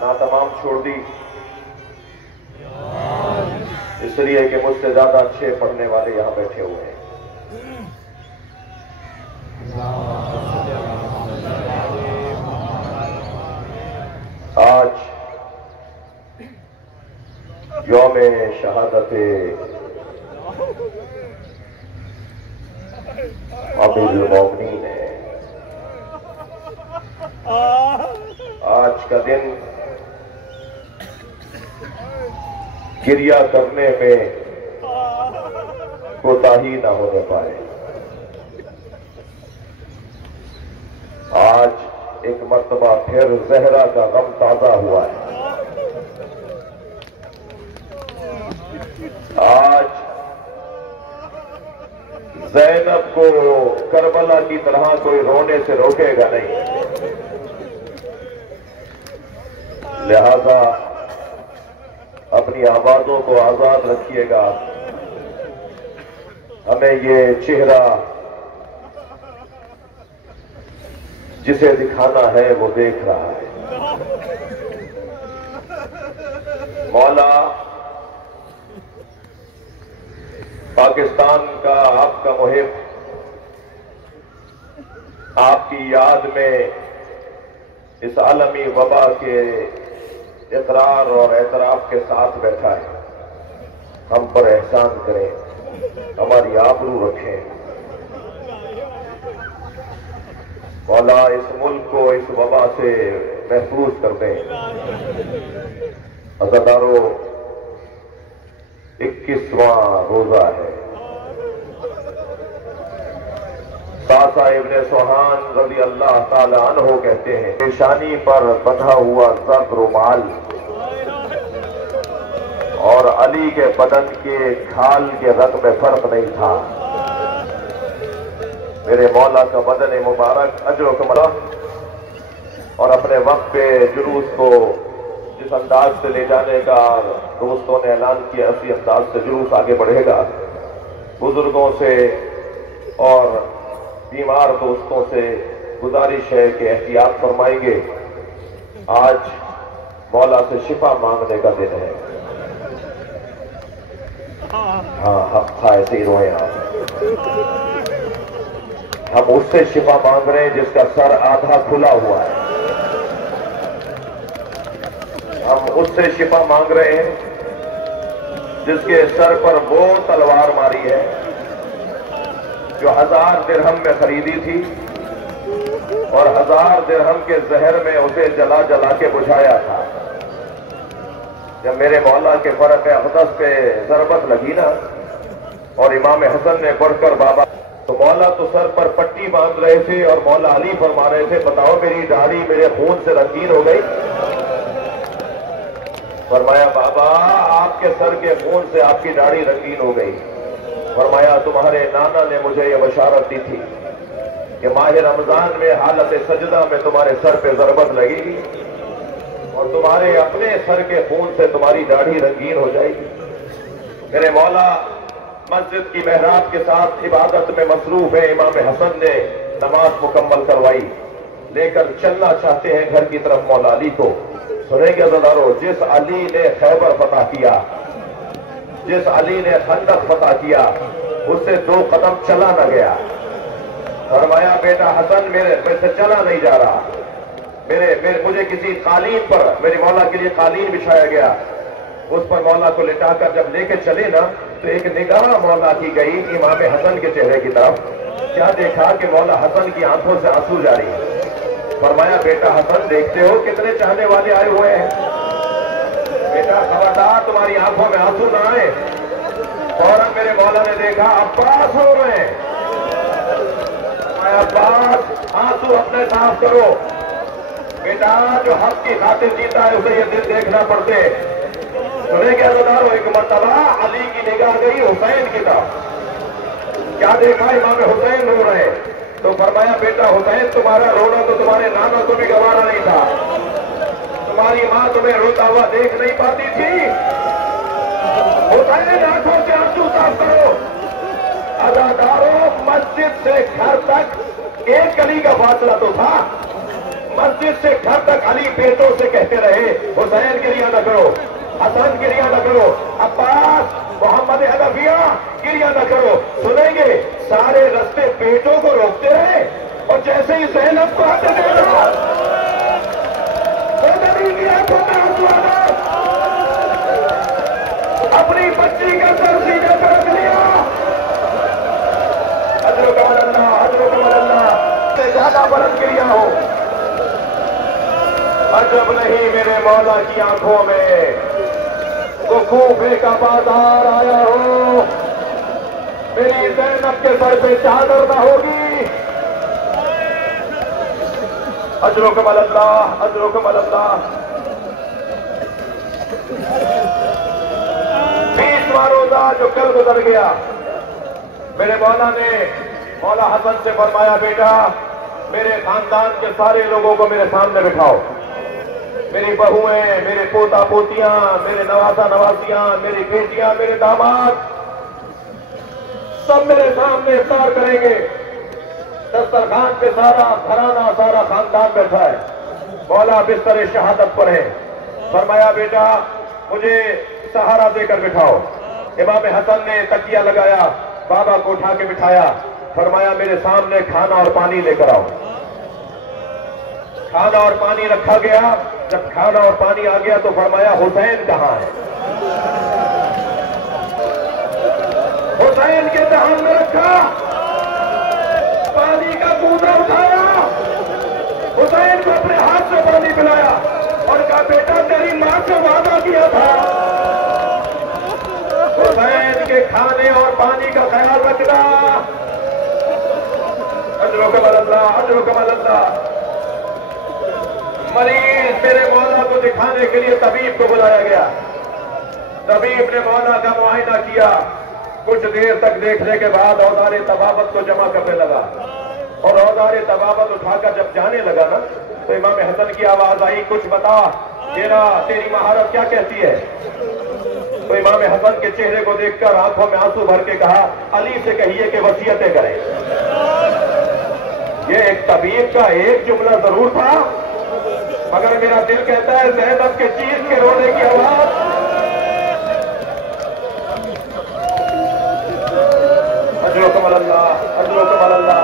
ना तमाम छोड़ दी, इसलिए कि मुझसे ज्यादा अच्छे पढ़ने वाले यहां बैठे हुए हैं। आज यौम शहादत अमीरुल मोमिनीन है। आज का दिन क्रिया करने में कोताही न होने पाए। आज एक मर्तबा फिर ज़हरा का गम ताजा हुआ है। आज ज़ैनब को करबला की तरह कोई रोने से रोकेगा नहीं। लिहाजा अपनी आवाजों को आजाद रखिएगा। हमें ये चेहरा जिसे दिखाना है वो देख रहा है। मौला पाकिस्तान का आपका मुहिब आपकी याद में इस आलमी वबा के इकरार और एतराफ के साथ बैठा है। हम पर एहसान करें, हमारी आबरू रखें। मौला इस मुल्क को इस वबा से महफूज कर दें। अज़ादारों, 21वां रोजा है। सासा इब्ने सुहान रज़ी अल्लाह ताला अन्हो कहते हैं, पेशानी पर बंधा हुआ जर्द रुमाल और अली के बदन के खाल के रंग में फर्क नहीं था। मेरे मौला का बदन मुबारक अजर कमला और अपने वक्त पे जुलूस को जिस अंदाज से ले जाने का दोस्तों ने ऐलान किया, उसी अंदाज से जुलूस आगे बढ़ेगा। बुजुर्गों से और बीमार दोस्तों से गुजारिश है कि एहतियात फरमाएंगे। आज मौला से शिफा मांगने का दिन है। हाँ, ऐसे ही रोए आप। हम उससे शिफा मांग रहे हैं जिसका सर आधा खुला हुआ है। हम उससे शिफा मांग रहे हैं जिसके सर पर वो तलवार मारी है जो 1000 दिरहम में खरीदी थी और 1000 दिरहम के जहर में उसे जला जला के बुझाया था। जब मेरे मौला के फर्क अक़दस पे ज़रबत लगी ना और इमाम हसन ने बढ़कर बाबा, तो मौला तो सर पर पट्टी बांध रहे थे और मौला अली फरमा रहे थे, बताओ मेरी दाढ़ी मेरे खून से रंगीन हो गई। फरमाया बाबा आपके सर के खून से आपकी दाढ़ी रंगीन हो गई। फरमाया तुम्हारे नाना ने मुझे यह बशारत दी थी कि माह रमजान में हालत सजदा में तुम्हारे सर पे ज़रबत लगेगी और तुम्हारे अपने सर के खून से तुम्हारी दाढ़ी रंगीन हो जाएगी। मेरे मौला मस्जिद की मेहराब के साथ इबादत में मसरूफ है। इमाम हसन ने नमाज मुकम्मल करवाई, लेकर चलना चाहते हैं घर की तरफ मौला अली को। सुनेंगे अज़ादारों, जिस अली ने खैबर फतह किया, जिस अली ने खंदक फतह किया, उससे 2 कदम चला न गया। फरमाया बेटा हसन मेरे से चला नहीं जा रहा। मुझे किसी कालीन पर, मेरे मौला के लिए कालीन बिछाया गया, उस पर मौला को लिटाकर जब लेके चले ना, तो एक निगाह मौला की गई इमाम हसन के चेहरे की तरफ। क्या देखा कि मौला हसन की आंखों से आंसू जारी है। फरमाया बेटा हसन देखते हो कितने चाहने वाले आए हुए हैं, बेटा खबरदार तुम्हारी आंखों में आंसू ना आए। फौरन मेरे मौला ने देखा अब्बास हो रहे हैं। अब्बास आंसू अपने साफ करो, बेटा जो हक की खातिर जीता है उसे ये दिल देखना पड़ते। सुने क्या अज़ादारों, एक मर्तबा अली की निगाह गई हुसैन की तरफ। क्या देखा, इमाम हुसैन रो रहे। तो फरमाया बेटा हुसैन तुम्हारा रोना तो तुम्हारे नाना को भी गवारा नहीं था, तुम्हारी मां तुम्हें रोता हुआ देख नहीं पाती थी। हुसैन आंखों से आंसू साफ करो। अज़ादारों, मस्जिद से घर तक 1 गली का फासला तो था। मस्जिद से घर तक अली बेटों से कहते रहे हुसैन गिरिया न करो, हसन गिरिया न करो, अब्बास मोहम्मद हनफिया गिरिया न करो। सुनेंगे सारे रास्ते बेटों को रोकते रहे और जैसे ही ज़ैनब को आते देखा अपनी बच्ची का सर सीधे पर रख लिया। अजरो का मदल्ला से ज्यादा बुलंद गिरिया हो। अजब नहीं मेरे मौला की आंखों में तो खूफे का बाजार आया हो, मेरी ज़ैनब के सर पे चादर ना होगी। अजरो कमल अल्लाह, अजरो कमल अल्लाह। 20वां रोजा जो कल गुजर गया, मेरे मौला ने मौला हसन से फरमाया बेटा मेरे खानदान के सारे लोगों को मेरे सामने बिठाओ। मेरी बहुएं, मेरे पोता पोतियां, मेरे नवासा नवासियां, मेरी बेटियां, मेरे दामाद, सब मेरे सामने इफ्तार करेंगे। दस्तरखान पे सारा घराना, सारा खानदान बैठा है। मौला बिस्तर शहादत पर है। फरमाया बेटा मुझे सहारा देकर बिठाओ। इमाम हसन ने तकिया लगाया, बाबा को उठा के बिठाया। फरमाया मेरे सामने खाना और पानी लेकर आओ। खाना और पानी रखा गया। जब खाना और पानी आ गया तो फरमाया हुसैन कहाँ है? हुसैन के दहन में रखा, पानी का कूदा उठाया, हुसैन को अपने हाथ से पानी पिलाया और कहा बेटा तेरी मां से वादा किया था हुसैन के खाने और पानी का ख्याल रखना। अजरो कमल अल्लाह, अजरो कमल अल्लाह। मरीज मेरे मौला को दिखाने के लिए तबीब को बुलाया गया। तबीब ने मौला का मुआयना किया। कुछ देर तक देखने के बाद औज़ार तबाबत को जमा करने लगा और औज़ार तबाबत उठाकर जब जाने लगा ना तो इमाम हसन की आवाज आई, कुछ बता तेरा तेरी महारत क्या कहती है? तो इमाम हसन के चेहरे को देखकर आंखों में आंसू भर के कहा, अली से कहिए कि वसीयतें करें। ये एक तबीब का एक जुमला जरूर था, मगर मेरा दिल कहता है ज़ैनब के चीख के रोने की आवाज। अजरो कमल अल्लाह, अजरो कमल अल्लाह।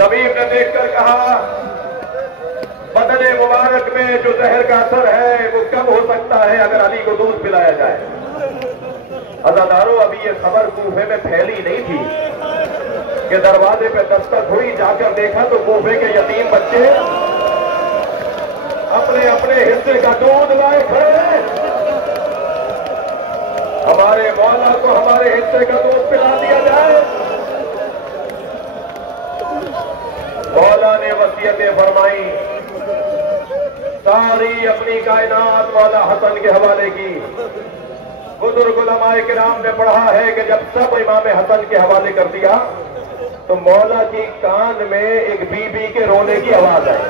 तबीब ने देखकर कहा, बदले मुबारक में जो जहर का असर है वो कब हो सकता है अगर अली को दूध पिलाया जाए। अज़ादारों, अभी ये खबर कूफे में फैली नहीं थी कि दरवाजे पे दस्तक हुई। जाकर देखा तो कूफे के यतीम बच्चे अपने अपने हिस्से का दूध लाए खड़े। हमारे मौला को हमारे हिस्से का दूध पिला दिया जाए। मौला ने वसीयतें फरमाई, सारी अपनी कायनात मौला हसन के हवाले की। बुजुर्ग उलमाए किराम ने पढ़ा है कि जब सब इमाम हसन के हवाले कर दिया तो मौला की कान में एक बीबी के रोने की आवाज आई।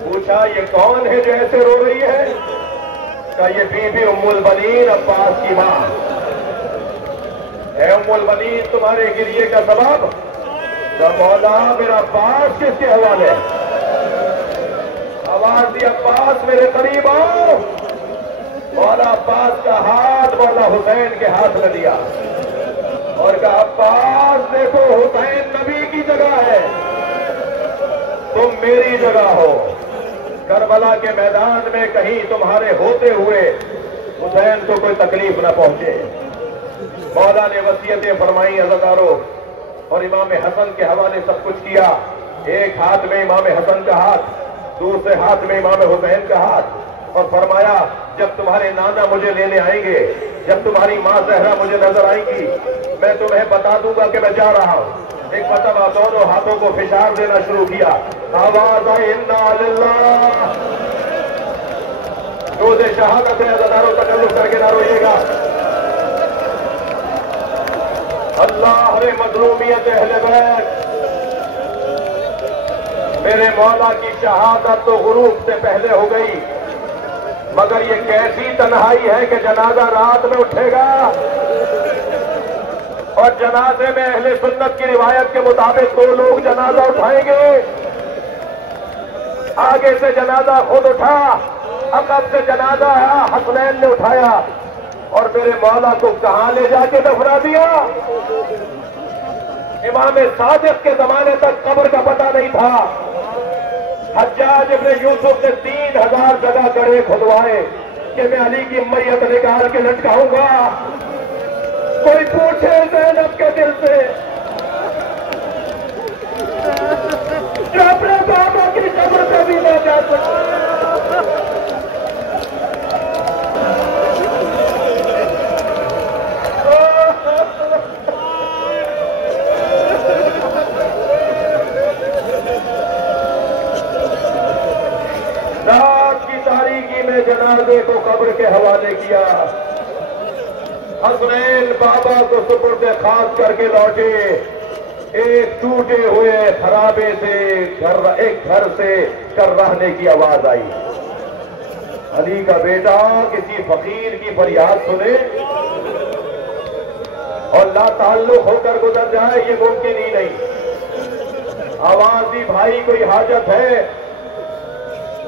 पूछा, ये कौन है जो ऐसे रो रही है? कहा, ये बीबी उम्मुल बनीन अब्बास की मां है। उम्मुल बनीन तुम्हारे गिरिए का सबब? तो मौला मेरा अब्बास किसके हवाले? आवाज दी, अब्बास मेरे करीब आओ। मौला अब्बास का हाथ मौला हुसैन के हाथ में दिया और कहा, अब्बास देखो हुसैन नबी की जगह है, तुम मेरी जगह हो। करबला के मैदान में कहीं तुम्हारे होते हुए हुसैन को कोई तकलीफ न पहुंचे। मौला ने वसीयतें फरमाई अज़ादारों और इमाम हसन के हवाले सब कुछ किया। एक हाथ में इमाम हसन का हाथ, दूसरे हाथ में इमाम हुसैन का हाथ, और फरमाया जब तुम्हारे नाना मुझे लेने आएंगे, जब तुम्हारी माँ ज़हरा मुझे नजर आएंगी, मैं तुम्हें बता दूंगा कि मैं जा रहा हूँ। एक मरतबा दोनों हाथों को फिशार देना शुरू किया। आवाज आई, इन्ना लिल्लाह। रोज़े शहादत है अज़ादारों, तकल्लुफ़ करके ना रोइएगा। अल्लाह रे मज़लूमियत अहले बैत। मेरे मौला की शहादत तो गुरूब से पहले हो गई, मगर ये कैसी तन्हाई है कि जनाजा रात में उठेगा और जनाजे में अहले सुन्नत की रिवायत के मुताबिक 2 लोग जनाजा उठाएंगे। आगे से जनाजा खुद उठा, अकब से जनाजा आया, हसनैन ने उठाया और मेरे मौला को कहां ले जाके दफना दिया? इमाम सादिक के जमाने तक कब्र का पता नहीं था। हज्जाज इब्ने यूसुफ ने 3000 जगह गड्ढे खुदवाए कि मैं अली की मैयत निकाल के लटकाऊंगा। कोई पूछे ज़ैनब के दिल से, अपने बाबा की कब्र पे भी न जा सकते। रात की तारीकी में जनाजे को कब्र के हवाले किया। हसनैन बाबा को सुपुर्द खास करके लौटे। एक टूटे हुए खराबे से एक घर से कर्राहने की आवाज आई। अली का बेटा किसी फकीर की फरियाद सुने और लाताल्लुक होकर गुजर जाए, ये मुमकिन ही नहीं। आवाज दी, भाई कोई हाजत है?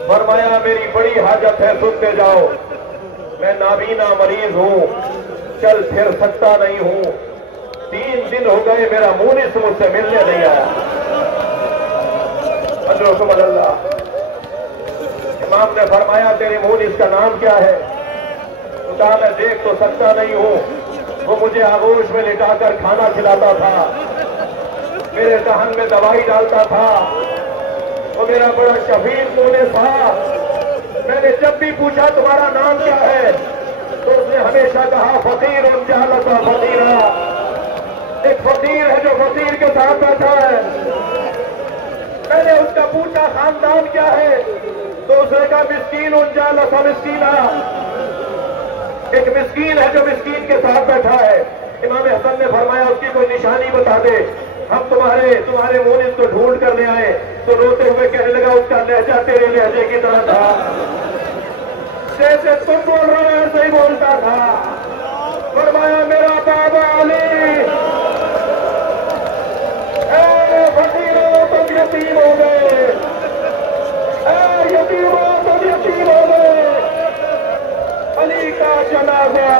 फरमाया मेरी बड़ी हाजत है, सुनते जाओ। मैं नाबीना मरीज हूं, चल फिर सकता नहीं हूं। 3 दिन हो गए मेरा मुनीस मुझसे मिलने नहीं आया। अल्लाह। इमाम ने फरमाया तेरे मुनीस का नाम क्या है? तो कहा मैं देख तो सकता नहीं हूं। वो मुझे आगोश में लिटाकर खाना खिलाता था, मेरे दहन में दवाई डालता था, वो मेरा बड़ा शफीक मुनीस था। मैंने जब भी पूछा तुम्हारा नाम क्या है तो उसने हमेशा कहा फकीर उनजालता फकीरा। एक फकीर है जो फकीर के साथ बैठा है। मैंने उसका पूछा खानदान क्या है तो उसने कहा मिस्कीन उनजालता मिस्कीना। एक मिस्कीन है जो मिस्कीन के साथ बैठा है। इमाम हसन ने फरमाया उसकी कोई निशानी बता दे, हम तुम्हारे मुनीस को ढूंढ कर ले आए। तो रोते हुए कहने लगा उसका लहजा तेरे लहजे की तरह था, जैसे तुम बोल रहे हो ऐसे ही बोलता था। फरमाया मेरा बाबा अली, फकीरों तुम यतीम हो गए, यतीमों तुम यतीम हो गए। अली का जनाजा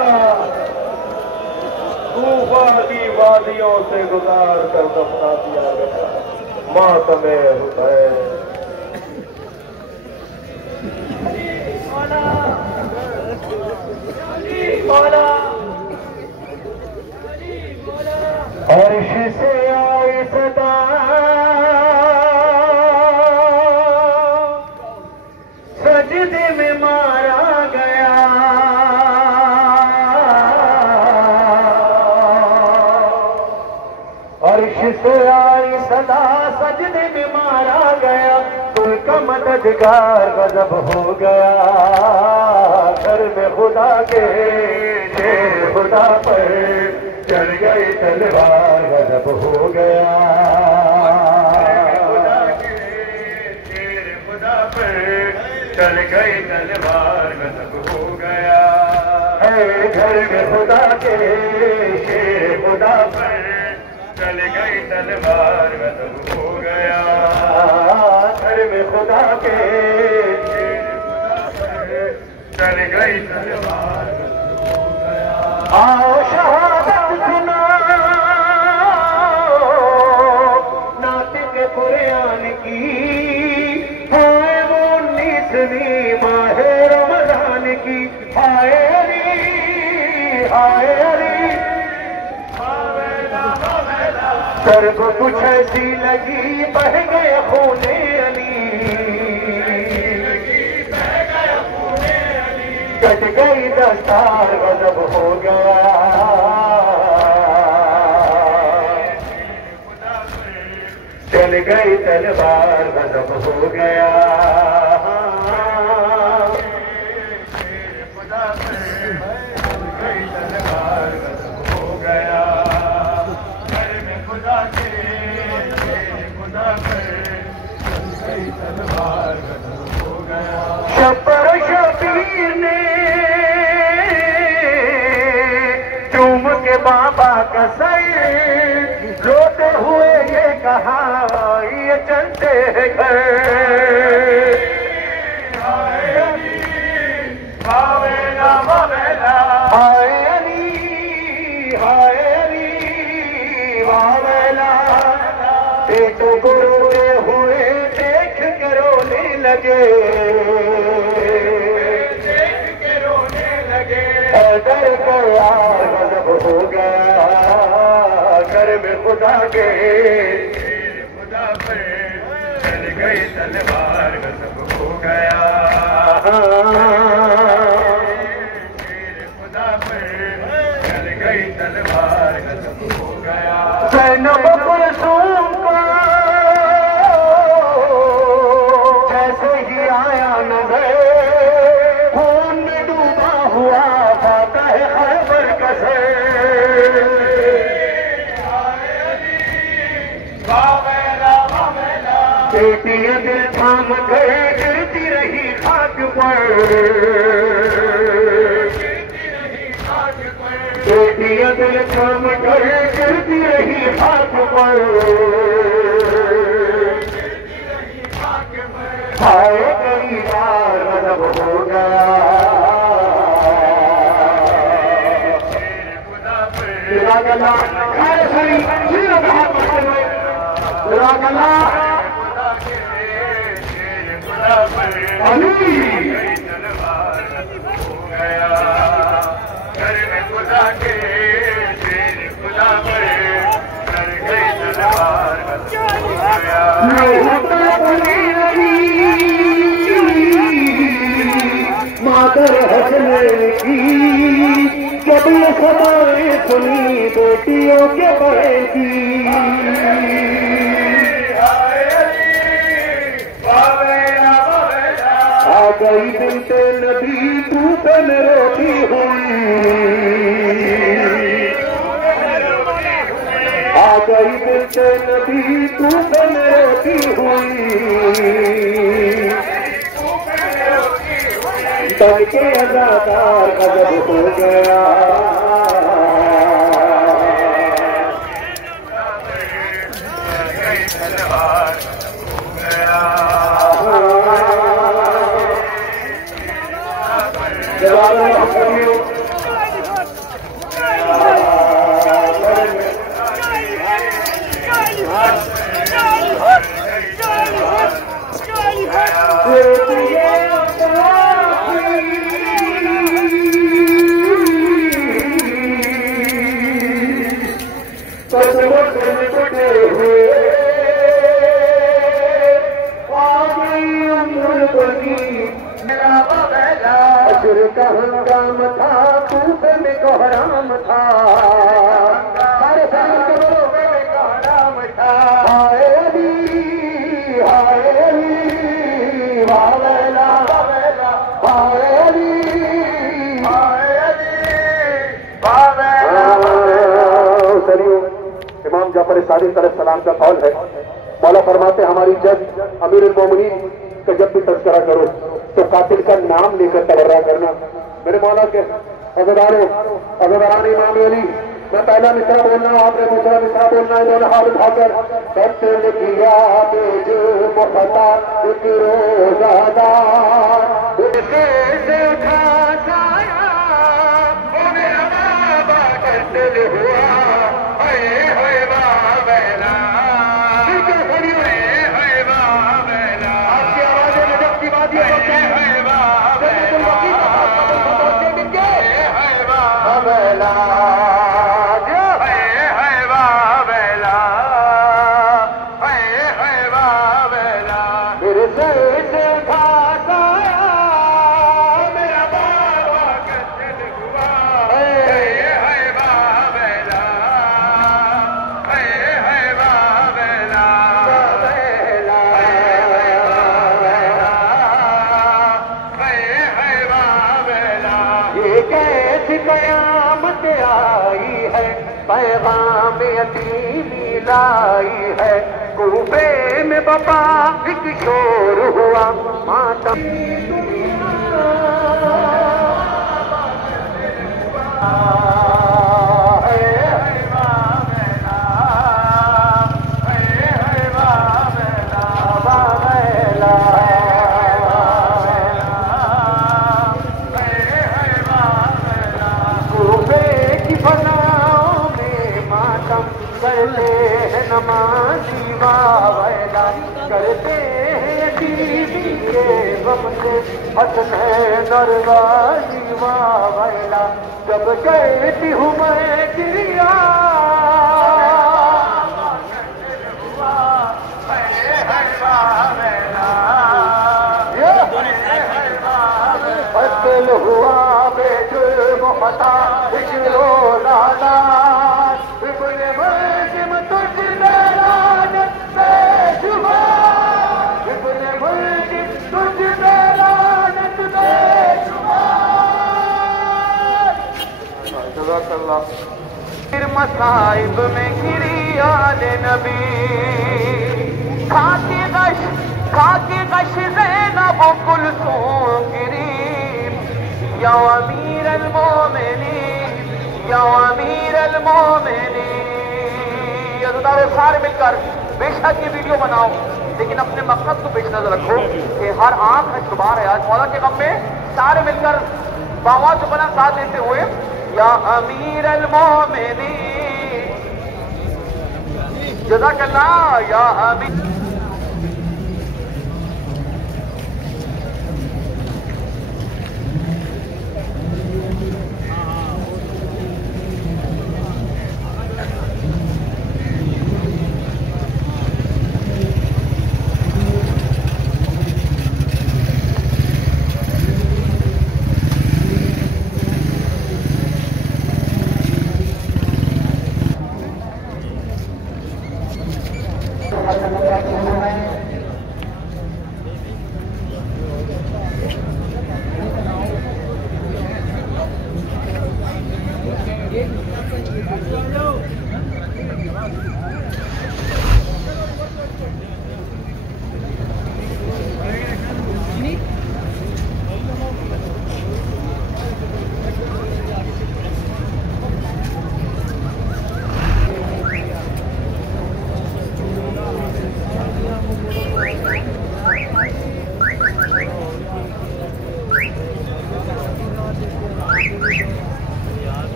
तूफा की वादियों से गुजार कर दफना दिया गया। मातमे हुसैन। अर्श से आई सदा सजदे में मारा गया। अर्श से आई सदा सजदे में मारा गया। कुल का मददगार गजब हो गया। घर में खुदा के शेर खुदा पर चल गई तलवार गजब हो गया। खुदा के शेर खुदा पर चल गई तलवार गजब हो गया। घर में खुदा के शेर खुदा पर चल गई तलवार गजब हो गया। घर में खुदा के चल गई तलवार गजब हो गया। आओ शहादत सुनाओ नातिक कुरान की, हाय वो 19वीं माह रमजान की। हाय अली हाय अली सर को कुछ ऐसी लगी बह गए खूने अली। कट गई दस्तार गजब हो गया। चल गई तलवार गजब हो गया। शब्बर शबीर ने चूम के बाबा का सर रोते हुए ये कहा ये चलते हैं घर। हाय अली वावेला बेटों को रोते हुए देख के रोने लगे। डर कर यार गजब हो गया। घर में खुदा के खुदा पर चल गई तलवार गजब हो गया। खुदा पर चल गई तलवार गजब हो गया। ज़ैनब कुलसूम को जैसे ही आया नजर खून में डूबा हुआ फाता है खैबर का सर। बेटियां दिल थाम कर गिरती रही खाक पर। बेटियां दिल थाम कर गिरती रही खाक पर। हाय कई बार गजब हो गया। جزاک اللہ خیر سری سیرت ہاتھ پکڑے ہوئے جزاک اللہ مادر ہنسنے کی جب یہ خبریں سنی بیٹیوں کے بڑے کی آ گئی بنت نبی دھوپ میں روتی ہوئی آ گئی بنت نبی دھوپ میں روتی ہوئی تن کے اداکار غضب ہو گیا کا ہنگام تھا کوفے میں کوحرام تھا سارے کوفے میں کوحرام تھا ہائے علی واہ ویلا ہائے علی واہ ویلا سریو امام جعفر صادق علیہ السلام کا قول ہے مولا فرماتے ہماری جج امیر المومنین کا جب بھی تذکرہ کرو تو قاتل کا نام لے کر تبرہ کرنا میرے مولا کے عزیزان امام علی میں پہلا مصرع بولنا آپ نے دوسرا مصرع بولنا ہے دونوں ہاتھ اٹھا کر قتل کیا بے خطا ایک روزہ دار سے اٹھا جایا وہ میرا بابا قتل ہوا ہوئے بابیلا قیامت آئی ہے پیغام یتیمی لائی ہے کوفے میں بپا ایک شور ہوا ماتم نمازی واویلا کرتے ہیں یتیمی کے غم سے حسنین اور غازی واویلا جب کہتی ہوں میں دریا قتل ہوا بے جرم خطا اجرو لالا مصائب میں گری آل نبی خاکی غش زینب و کلثوم گری یا امیر المومنین یا امیر المومنین عزیزانو سارے مل کر بے شک یہ ویڈیو بناؤ لیکن اپنے مقصد کو پیش نظر رکھو کہ ہر آنکھ میں شمار ہے آج مولا کے غم میں سارے مل کر باواز بنا ساتھ دیتے ہوئے یا امیر المومنین جزاک اللہ یا حامد.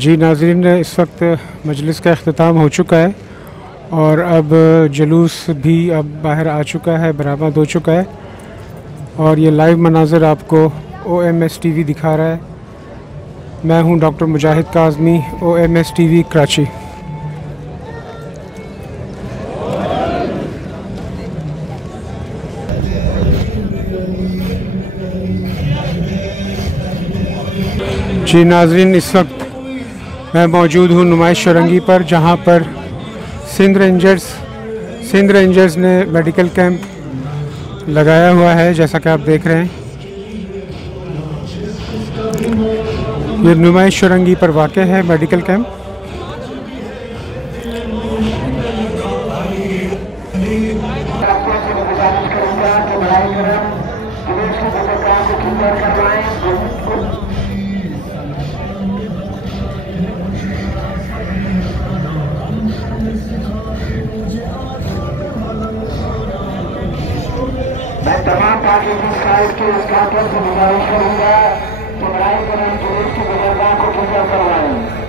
جی ناظرین، اس وقت مجلس کا اختتام ہو چکا ہے اور اب جلوس بھی اب باہر آ چکا ہے، برآمد ہو چکا ہے، اور یہ لائیو مناظر آپ کو OMS ٹی وی دکھا رہا ہے. میں ہوں doctor Mujahid Kazmi, OMS T V Karachi. جی ناظرین، اس وقت میں موجود ہوں نمائش شرنگی پر، جہاں پر سندھ رینجرز نے میڈیکل کیمپ لگایا ہوا ہے. جیسا کہ آپ دیکھ رہے ہیں، یہ نمائش شرنگی پر واقع ہے میڈیکل کیمپ. میں تمام پاکستان سائٹ کے اس کانٹر سے گزارش کروں گا کہ برائے کرم جلوس کے بزرگان کو پوجا کروائیں.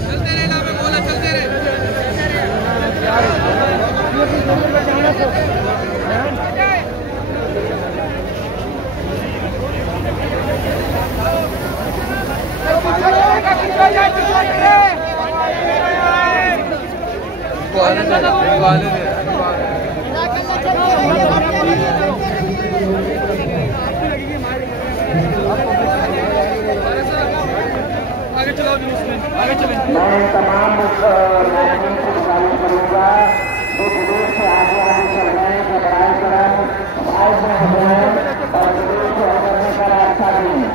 چلتے رہنا میں بولا چلتے رہے میں تمام ناظرین سے گزارش کروں گا جو جلوس سے آگے چل رہے ہیں کہ برائے کرم سائڈ میں ہو جائیں اور جلوس سے اترنے کا راستہ دیں.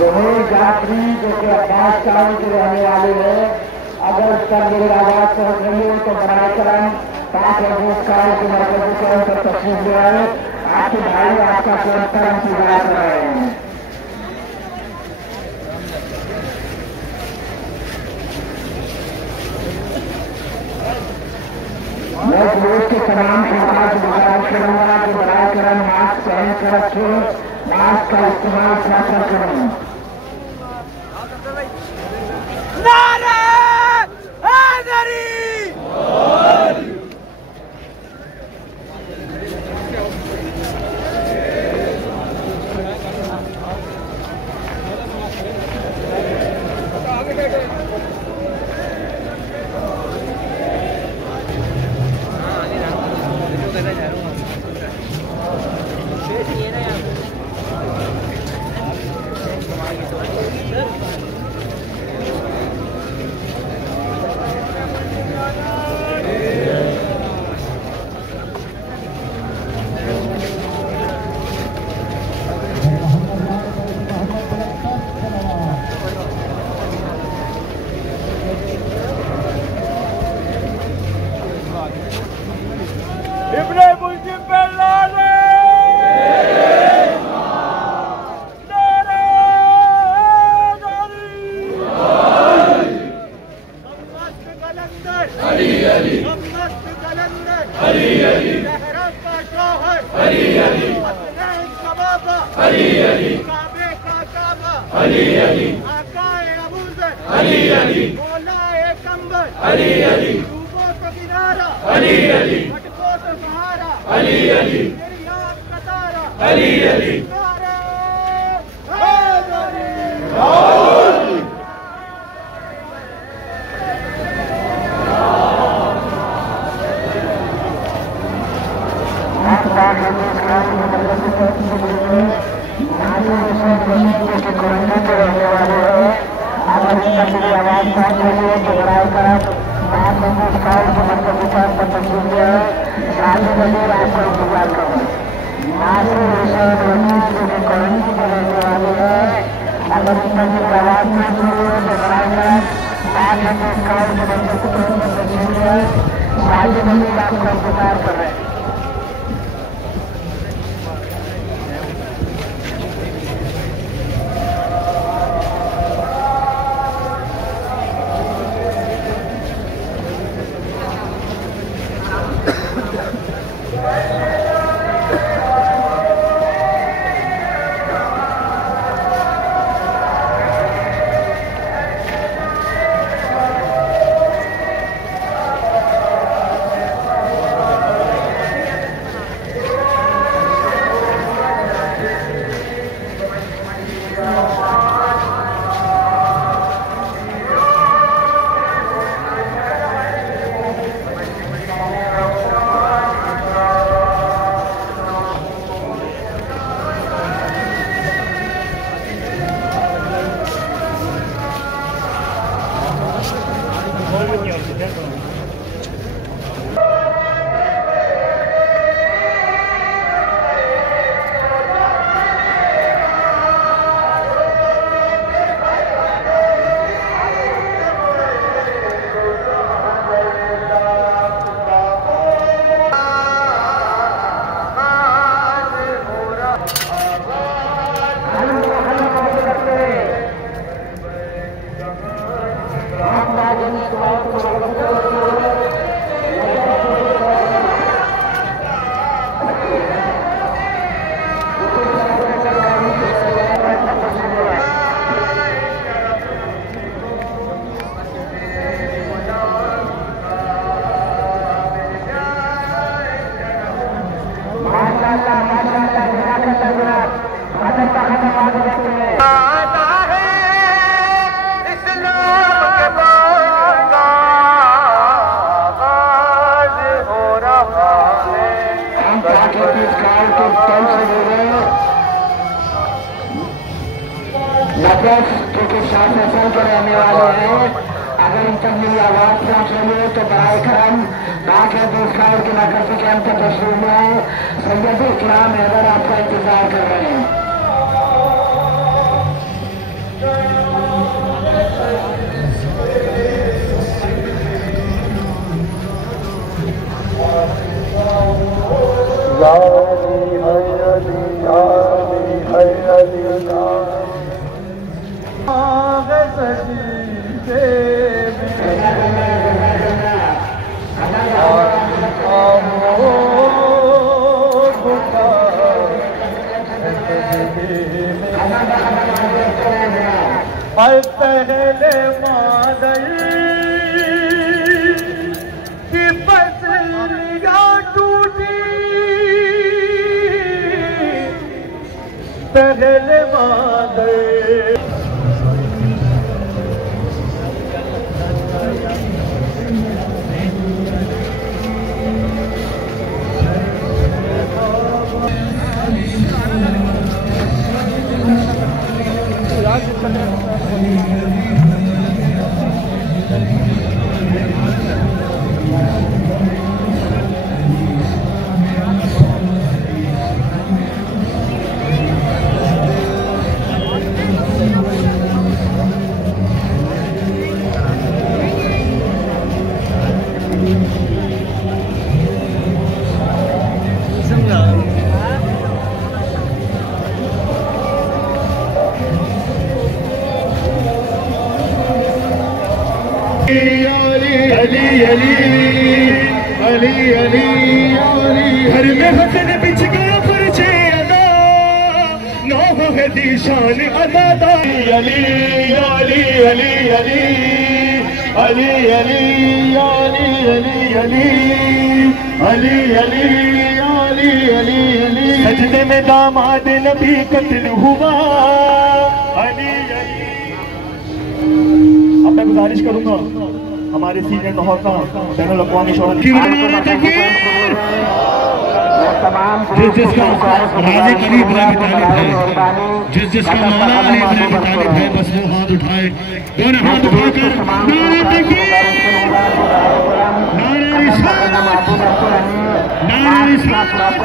ظہور جعفری جو کہ عباس ٹاؤن کے رہنے والے ہیں، اگر اس پر میری آواز پہنچ رہی ہے تو براہ کرم پاک عبوس کال کے مرکزی کیمپ پر تشریف لے آئے. آپ کے بھائی آپ کا کیمپ پر انتظار کر رہے ہیں. میں جلوس کے تمام خدمات سے گزارش کروں گا کہ براہ کرم ماسک پہن کر رکھیں، ماسک کا استعمال کر کریں. نعرہ حیدری अली अली, का बाबा अली अली, काबे का काबा अली अली, आकाए अबूज़र अली अली, मौलाए कंबर अली अली, रूबों का किनारा अली अली, भटकों का सहारा अली अली, तेरी याद का तारा अली अली, नारे हैदरी क्योंकि शासन के रहने वाले हैं, अगर इन तक मेरी आवाज पहुंच रही है तो बराए करम बाकी दूसरा के नगर से कैंप के तस्वीर में सैयद इस्लाम हैदर आपका इंतजार कर रहे हैं। पहले मादर की पसलियां टूटी, पहले मादर अली अली अली अली अली घर में हसन बिछ गया نوح ہے ذیشان عزادہ علی علی علی علی علی علی علی علی علی علی سجدے میں داماد نبی قتل ہوا علی علی. اب میں گزارش کروں گا ہمارے سینئر نوحہ بین الاقوامی شہر جس کا راضی قریب ابن ابی طالب ہے, جس کا مولا علی ابن ابی طالب ہے, بس وہ ہاتھ اٹھائے, دونوں ہاتھ اٹھا کر نعرہ تکبیر, نعرہ رسالت, نعرہ رسالت.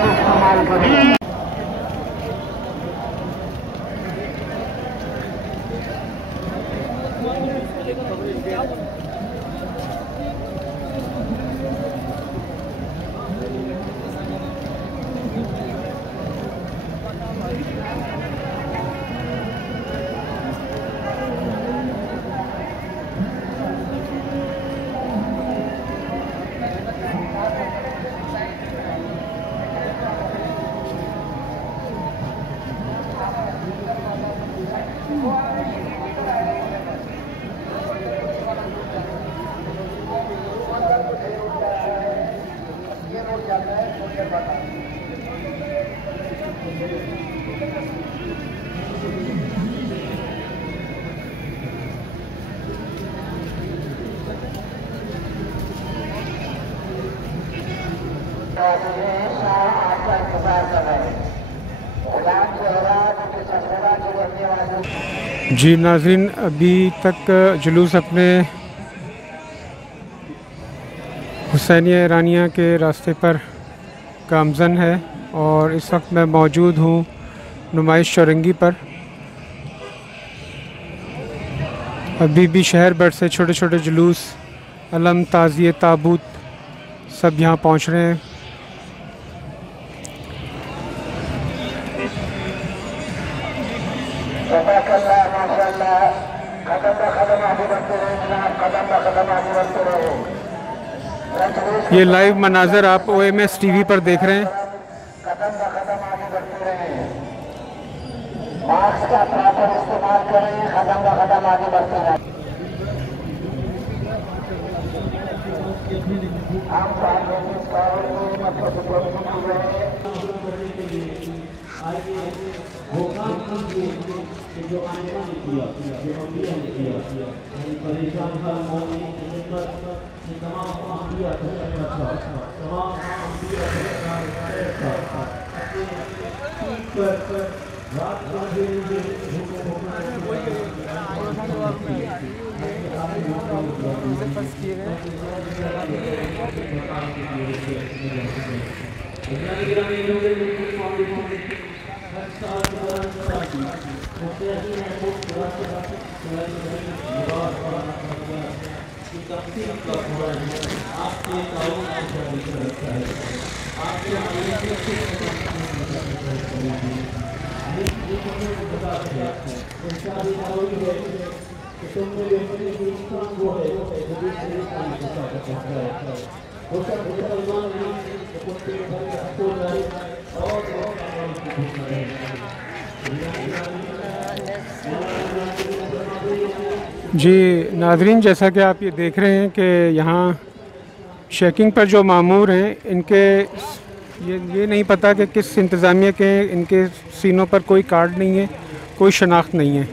جی ناظرین, ابھی تک جلوس اپنے حسینیہ ایرانیہ کے راستے پر گامزن ہے اور اس وقت میں موجود ہوں نمائش چورنگی پر. ابھی بھی شہر بھر سے چھوٹے چھوٹے جلوس, علم, تعزیے, تابوت سب یہاں پہنچ رہے ہیں. یہ لائیو مناظر آپ OMS ٹی وی پر دیکھ رہے ہیں. جی ناظرین, جیسا کہ آپ یہ دیکھ رہے ہیں کہ یہاں چیکنگ پر جو مامور ہیں ان کے یہ نہیں پتہ کہ کس انتظامیہ کے, ان کے سینوں پر کوئی کارڈ نہیں ہے, کوئی شناخت نہیں ہے.